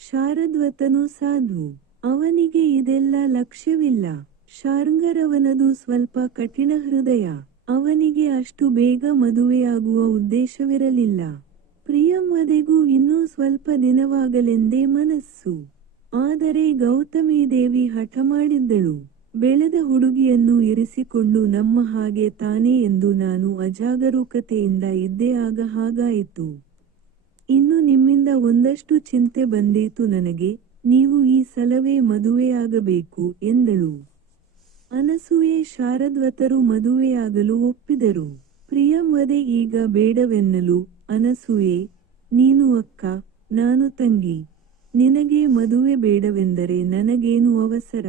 ಶಾರದ್ವತನು ಸಾಧು. ಅವನಿಗೆ ಇದೆಲ್ಲ ಲಕ್ಷ್ಯವಿಲ್ಲ. ಶಾರ್ಂಗರವನದು ಸ್ವಲ್ಪ ಕಠಿಣ ಹೃದಯ. ಅವನಿಗೆ ಅಷ್ಟು ಬೇಗ ಮದುವೆಯಾಗುವ ಉದ್ದೇಶವಿರಲಿಲ್ಲ. ಪ್ರಿಯಂವದೆಗೂ ಇನ್ನೂ ಸ್ವಲ್ಪ ದಿನವಾಗಲೆಂದೇ ಮನಸ್ಸು. ಆದರೆ ಗೌತಮೀದೇವಿ ಹಠ ಮಾಡಿದ್ದಳು. ಬೆಳೆದ ಹುಡುಗಿಯನ್ನು ಇರಿಸಿಕೊಂಡು ನಮ್ಮ ಹಾಗೆ ತಾನೇ ಎಂದು ನಾನು ಅಜಾಗರೂಕತೆಯಿಂದ ಇದ್ದೆ, ಆಗ ಹಾಗಾಯಿತು. ಇನ್ನು ನಿಮ್ಮಿಂದ ಒಂದಷ್ಟು ಚಿಂತೆ ಬಂದೀತು ನನಗೆ. ನೀವು ಈ ಸಲವೇ ಮದುವೆಯಾಗಬೇಕು ಎಂದಳು. ಅನಸೂಯೆ ಶಾರದ್ವತರು ಮದುವೆಯಾಗಲು ಒಪ್ಪಿದರು. ಪ್ರಿಯಂವದೆ ಈಗ ಬೇಡವೆನ್ನಲು, ಅನಸೂಯೆ, ನೀನು ಅಕ್ಕ, ನಾನು ತಂಗಿ. ನಿನಗೆ ಮದುವೆ ಬೇಡವೆಂದರೆ ನನಗೇನು ಅವಸರ?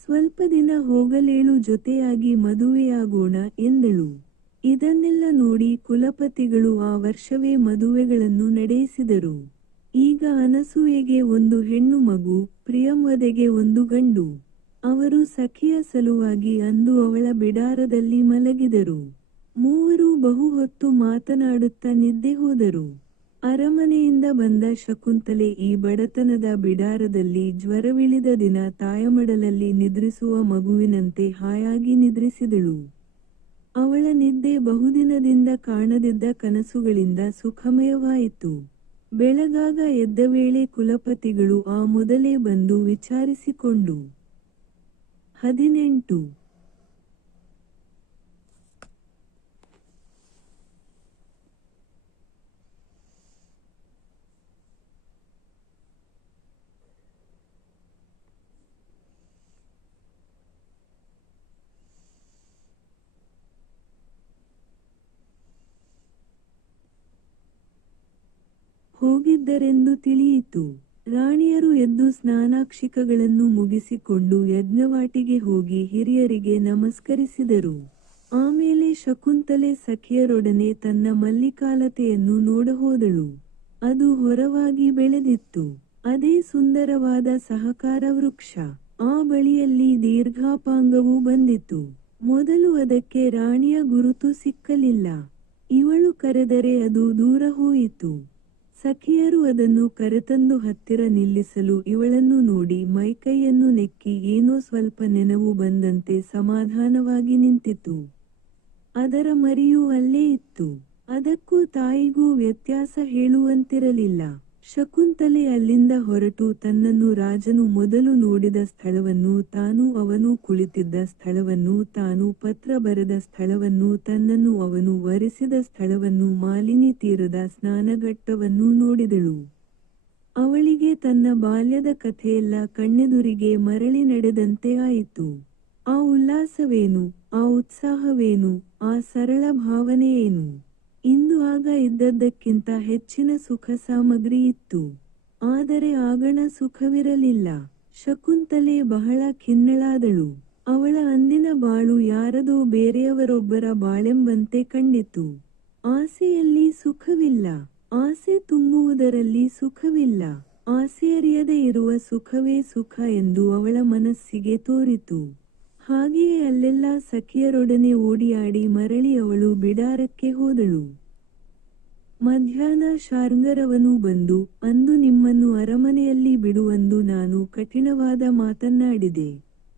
ಸ್ವಲ್ಪ ದಿನ ಹೋಗಲೇಳು, ಜೊತೆಯಾಗಿ ಮದುವೆಯಾಗೋಣ ಎಂದಳು. ಇದನ್ನೆಲ್ಲ ನೋಡಿ ಕುಲಪತಿಗಳು ಆ ವರ್ಷವೇ ಮದುವೆಗಳನ್ನು ನಡೆಸಿದರು. ಈಗ ಅನಸೂಯೆಗೆ ಒಂದು ಹೆಣ್ಣು ಮಗು, ಪ್ರಿಯಂವದೆಗೆ ಒಂದು ಗಂಡು. ಅವರು ಸಖಿಯ ಸಲುವಾಗಿ ಅಂದು ಅವಳ ಬಿಡಾರದಲ್ಲಿ ಮಲಗಿದರು. ಮೂವರು ಬಹು ಹೊತ್ತು ಮಾತನಾಡುತ್ತಾ ನಿದ್ದೆ ಹೋದರು. ಅರಮನೆಯಿಂದ ಬಂದ ಶಕುಂತಲೆ ಈ ಬಡತನದ ಬಿಡಾರದಲ್ಲಿ ಜ್ವರವಿಳಿದ ದಿನ ತಾಯಮಡಲಲ್ಲಿ ನಿದ್ರಿಸುವ ಮಗುವಿನಂತೆ ಹಾಯಾಗಿ ನಿದ್ರಿಸಿದಳು. ಅವಳ ನಿದ್ದೆ ಬಹುದಿನದಿಂದ ಕಾಣದಿದ್ದ ಕನಸುಗಳಿಂದ ಸುಖಮಯವಾಯಿತು. ಬೆಳಗಾಗ ಎದ್ದ ವೇಳೆ ಕುಲಪತಿಗಳು ಆ ಮೊದಲೇ ಬಂದು ವಿಚಾರಿಸಿಕೊಂಡು 18 ಹೋಗಿದ್ದರೆಂದು ತಿಳಿಯಿತು. ರಾಣಿಯರು ಎದ್ದು ಸ್ನಾನಾಕ್ಷಿಕಗಳನ್ನು ಮುಗಿಸಿಕೊಂಡು ಯಜ್ಞವಾಟಿಗೆ ಹೋಗಿ ಹಿರಿಯರಿಗೆ ನಮಸ್ಕರಿಸಿದರು. ಆಮೇಲೆ ಶಕುಂತಲೆ ಸಖಿಯರೊಡನೆ ತನ್ನ ಮಲ್ಲಿಕಾಲತೆಯನ್ನು ನೋಡಹೋದಳು. ಅದು ಹೊರವಾಗಿ ಬೆಳೆದಿತ್ತು. ಅದೇ ಸುಂದರವಾದ ಸಹಕಾರ ವೃಕ್ಷ. ಆ ಬಳಿಯಲ್ಲಿ ದೀರ್ಘಾಪಾಂಗವೂ ಬಂದಿತು. ಮೊದಲು ಅದಕ್ಕೆ ರಾಣಿಯ ಗುರುತು ಸಿಕ್ಕಲಿಲ್ಲ. ಇವಳು ಕರೆದರೆ ಅದು ದೂರ ಹೋಯಿತು. ಸಖಿಯರು ಅದನ್ನು ಕರೆತಂದು ಹತ್ತಿರ ನಿಲ್ಲಿಸಲು ಇವಳನ್ನು ನೋಡಿ ಮೈಕೈಯನ್ನು ನೆಕ್ಕಿ ಏನೋ ಸ್ವಲ್ಪ ನೆನವು ಬಂದಂತೆ ಸಮಾಧಾನವಾಗಿ ನಿಂತಿತು. ಅದರ ಮರಿಯೂ ಅಲ್ಲೇ ಇತ್ತು. ಅದಕ್ಕೂ ತಾಯಿಗೂ ವ್ಯತ್ಯಾಸ ಹೇಳುವಂತಿರಲಿಲ್ಲ. ಶಕುಂತಲೆ ಅಲ್ಲಿಂದ ಹೊರಟು ತನ್ನನ್ನು ರಾಜನು ಮೊದಲು ನೋಡಿದ ಸ್ಥಳವನ್ನು, ತಾನು ಅವನು ಕುಳಿತಿದ್ದ ಸ್ಥಳವನ್ನು, ತಾನು ಪತ್ರ ಬರೆದ ಸ್ಥಳವನ್ನು, ತನ್ನನ್ನು ಅವನು ವರಿಸಿದ ಸ್ಥಳವನ್ನು, ಮಾಲಿನಿ ತೀರದ ಸ್ನಾನಘಟ್ಟವನ್ನೂ ನೋಡಿದಳು. ಅವಳಿಗೆ ತನ್ನ ಬಾಲ್ಯದ ಕಥೆಯೆಲ್ಲ ಕಣ್ಣೆದುರಿಗೆ ಮರಳಿ ನಡೆದಂತೆ ಆಯಿತು. ಆ ಉಲ್ಲಾಸವೇನು, ಆ ಉತ್ಸಾಹವೇನು, ಆ ಸರಳ ಭಾವನೆಯೇನು? ಇಂದು ಆಗ ಇದ್ದದ್ದಕ್ಕಿಂತ ಹೆಚ್ಚಿನ ಸುಖ ಸಾಮಗ್ರಿ ಇತ್ತು. ಆದರೆ ಆಗಣ ಸುಖವಿರಲಿಲ್ಲ. ಶಕುಂತಲೆ ಬಹಳ ಖಿನ್ನಳಾದಳು. ಅವಳ ಅಂದಿನ ಬಾಳು ಯಾರದೋ ಬೇರೆಯವರೊಬ್ಬರ ಬಾಳೆಂಬಂತೆ ಕಂಡಿತು. ಆಸೆಯಲ್ಲಿ ಸುಖವಿಲ್ಲ. ಆಸೆ ತುಂಬುವುದರಲ್ಲಿ ಸುಖವಿಲ್ಲ. ಆಸೆಯರಿಯದೆ ಇರುವ ಸುಖವೇ ಸುಖ ಎಂದು ಅವಳ ಮನಸ್ಸಿಗೆ ತೋರಿತು. ಹಾಗೆಯೇ ಅಲ್ಲೆಲ್ಲ ಸಖಿಯರೊಡನೆ ಓಡಿಯಾಡಿ ಮರಳಿ ಅವಳು ಬಿಡಾರಕ್ಕೆ ಹೋದಳು. ಮಧ್ಯಾಹ್ನ ಶಾರ್ಂಗರವನು ಬಂದು, ಅಂದು ನಿಮ್ಮನ್ನು ಅರಮನೆಯಲ್ಲಿ ಬಿಡುವಂದು ನಾನು ಕಠಿಣವಾದ ಮಾತನ್ನಾಡಿದೆ.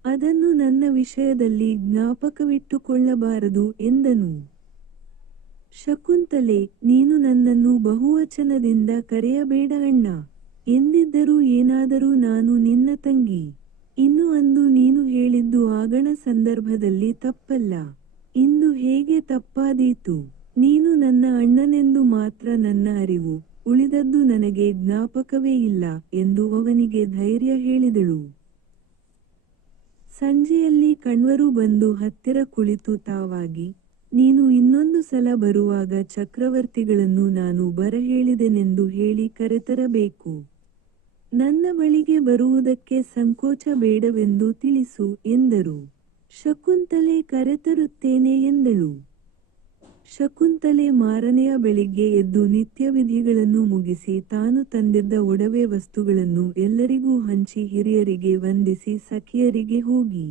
ಅದನ್ನು ನನ್ನ ವಿಷಯದಲ್ಲಿ ಜ್ಞಾಪಕವಿಟ್ಟುಕೊಳ್ಳಬಾರದು ಎಂದನು. ಶಕುಂತಲೆ, ನೀನು ನನ್ನನ್ನು ಬಹುವಚನದಿಂದ ಕರೆಯಬೇಡ ಅಣ್ಣ. ಎಂದಿದ್ದರೂ ಏನಾದರೂ ನಾನು ನಿನ್ನ ತಂಗಿ. ಇನ್ನು ಅಂದು ನೀನು ಹೇಳಿದ್ದು ಆಗಣ ಸಂದರ್ಭದಲ್ಲಿ ತಪ್ಪಲ್ಲ. ಇಂದು ಹೇಗೆ ತಪ್ಪಾದೀತು? ನೀನು ನನ್ನ ಅಣ್ಣನೆಂದು ಮಾತ್ರ ನನ್ನ ಅರಿವು, ಉಳಿದದ್ದು ನನಗೆ ಜ್ಞಾಪಕವೇ ಇಲ್ಲ ಎಂದು ಅವನಿಗೆ ಧೈರ್ಯ ಹೇಳಿದಳು. ಸಂಜೆಯಲ್ಲಿ ಕಣ್ವರು ಬಂದು ಹತ್ತಿರ ಕುಳಿತು ತಾವಾಗಿ, ನೀನು ಇನ್ನೊಂದು ಸಲ ಬರುವಾಗ ಚಕ್ರವರ್ತಿಗಳನ್ನು ನಾನು ಬರಹೇಳಿದೆನೆಂದು ಹೇಳಿ ಕರೆತರಬೇಕು. ನನ್ನ ಬಳಿಗೆ ಬರುವುದಕ್ಕೆ ಸಂಕೋಚ ಬೇಡವೆಂದು ತಿಳಿಸು ಎಂದರು. ಶಕುಂತಲೆ ಕರೆತರುತ್ತೇನೆ ಎಂದಳು. ಶಕುಂತಲೆ ಮಾರನೆಯ ಬೆಳಿಗ್ಗೆ ಎದ್ದು ನಿತ್ಯವಿಧಿಗಳನ್ನು ಮುಗಿಸಿ ತಾನು ತಂದಿದ್ದ ಒಡವೆ ವಸ್ತುಗಳನ್ನು ಎಲ್ಲರಿಗೂ ಹಂಚಿ ಹಿರಿಯರಿಗೆ ವಂದಿಸಿ ಸಖಿಯರಿಗೆ ಹೋಗಿ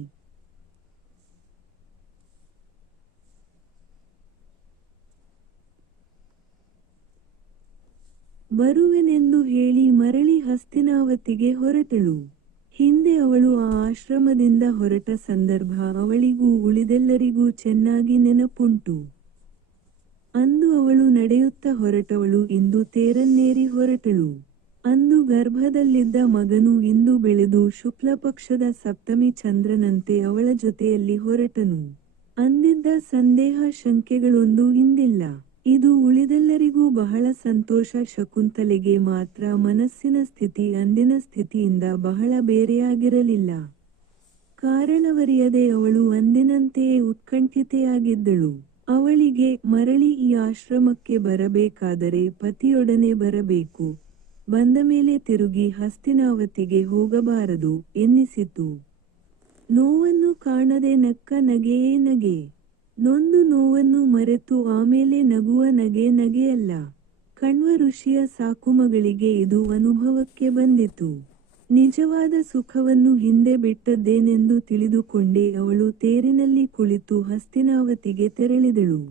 ಬರುವೆನೆಂದು ಹೇಳಿ ಮರಳಿ ಹಸ್ತಿನಾವತಿಗೆ ಹೊರಟಳು. ಹಿಂದೆ ಅವಳು ಆ ಆಶ್ರಮದಿಂದ ಹೊರಟ ಸಂದರ್ಭ ಅವಳಿಗೂ ಉಳಿದೆಲ್ಲರಿಗೂ ಚೆನ್ನಾಗಿ ನೆನಪುಂಟು. ಅಂದು ಅವಳು ನಡೆಯುತ್ತಾ ಹೊರಟವಳು ಇಂದು ತೇರನ್ನೇರಿ ಹೊರಟಳು. ಅಂದು ಗರ್ಭದಲ್ಲಿದ್ದ ಮಗನು ಇಂದು ಬೆಳೆದು ಶುಕ್ಲಪಕ್ಷದ ಸಪ್ತಮಿ ಚಂದ್ರನಂತೆ ಅವಳ ಜೊತೆಯಲ್ಲಿ ಹೊರಟನು. ಅಂದಿದ್ದ ಸಂದೇಹ ಶಂಕೆಗಳೊಂದು ಇಂದಿಲ್ಲ. ಇದು ಉಳಿದೆಲ್ಲರಿಗೂ ಬಹಳ ಸಂತೋಷ. ಶಕುಂತಲೆಗೆ ಮಾತ್ರ ಮನಸ್ಸಿನ ಸ್ಥಿತಿ ಅಂದಿನ ಸ್ಥಿತಿಯಿಂದ ಬಹಳ ಬೇರೆಯಾಗಿರಲಿಲ್ಲ. ಕಾರಣವರಿಯದೆ ಅವಳು ಅಂದಿನಂತೆಯೇ ಉತ್ಕಂಠಿತೆಯಾಗಿದ್ದಳು. ಅವಳಿಗೆ ಮರಳಿ ಈ ಆಶ್ರಮಕ್ಕೆ ಬರಬೇಕಾದರೆ ಪತಿಯೊಡನೆ ಬರಬೇಕು, ಬಂದ ಮೇಲೆ ತಿರುಗಿ ಹಸ್ತಿನಾವತಿಗೆ ಹೋಗಬಾರದು ಎನ್ನಿಸಿತು. ನೋವನ್ನು ಕಾಣದೆ ನಕ್ಕ ನಗೆಯೇ ನಗೆ. ನೊಂದು ನೋವನ್ನು ಮರೆತು ಆಮೇಲೆ ನಗುವ ನಗೆ ನಗೆಯಲ್ಲ. ಕಣ್ವ ಋಷಿಯ ಸಾಕುಮಗಳಿಗೆ ಇದು ಅನುಭವಕ್ಕೆ ಬಂದಿತು. ನಿಜವಾದ ಸುಖವನ್ನು ಹಿಂದೆ ಬಿಟ್ಟದ್ದೇನೆಂದು ತಿಳಿದುಕೊಂಡೇ ಅವಳು ತೇರಿನಲ್ಲಿ ಕುಳಿತು ಹಸ್ತಿನಾವತಿಗೆ ತೆರಳಿದಳು.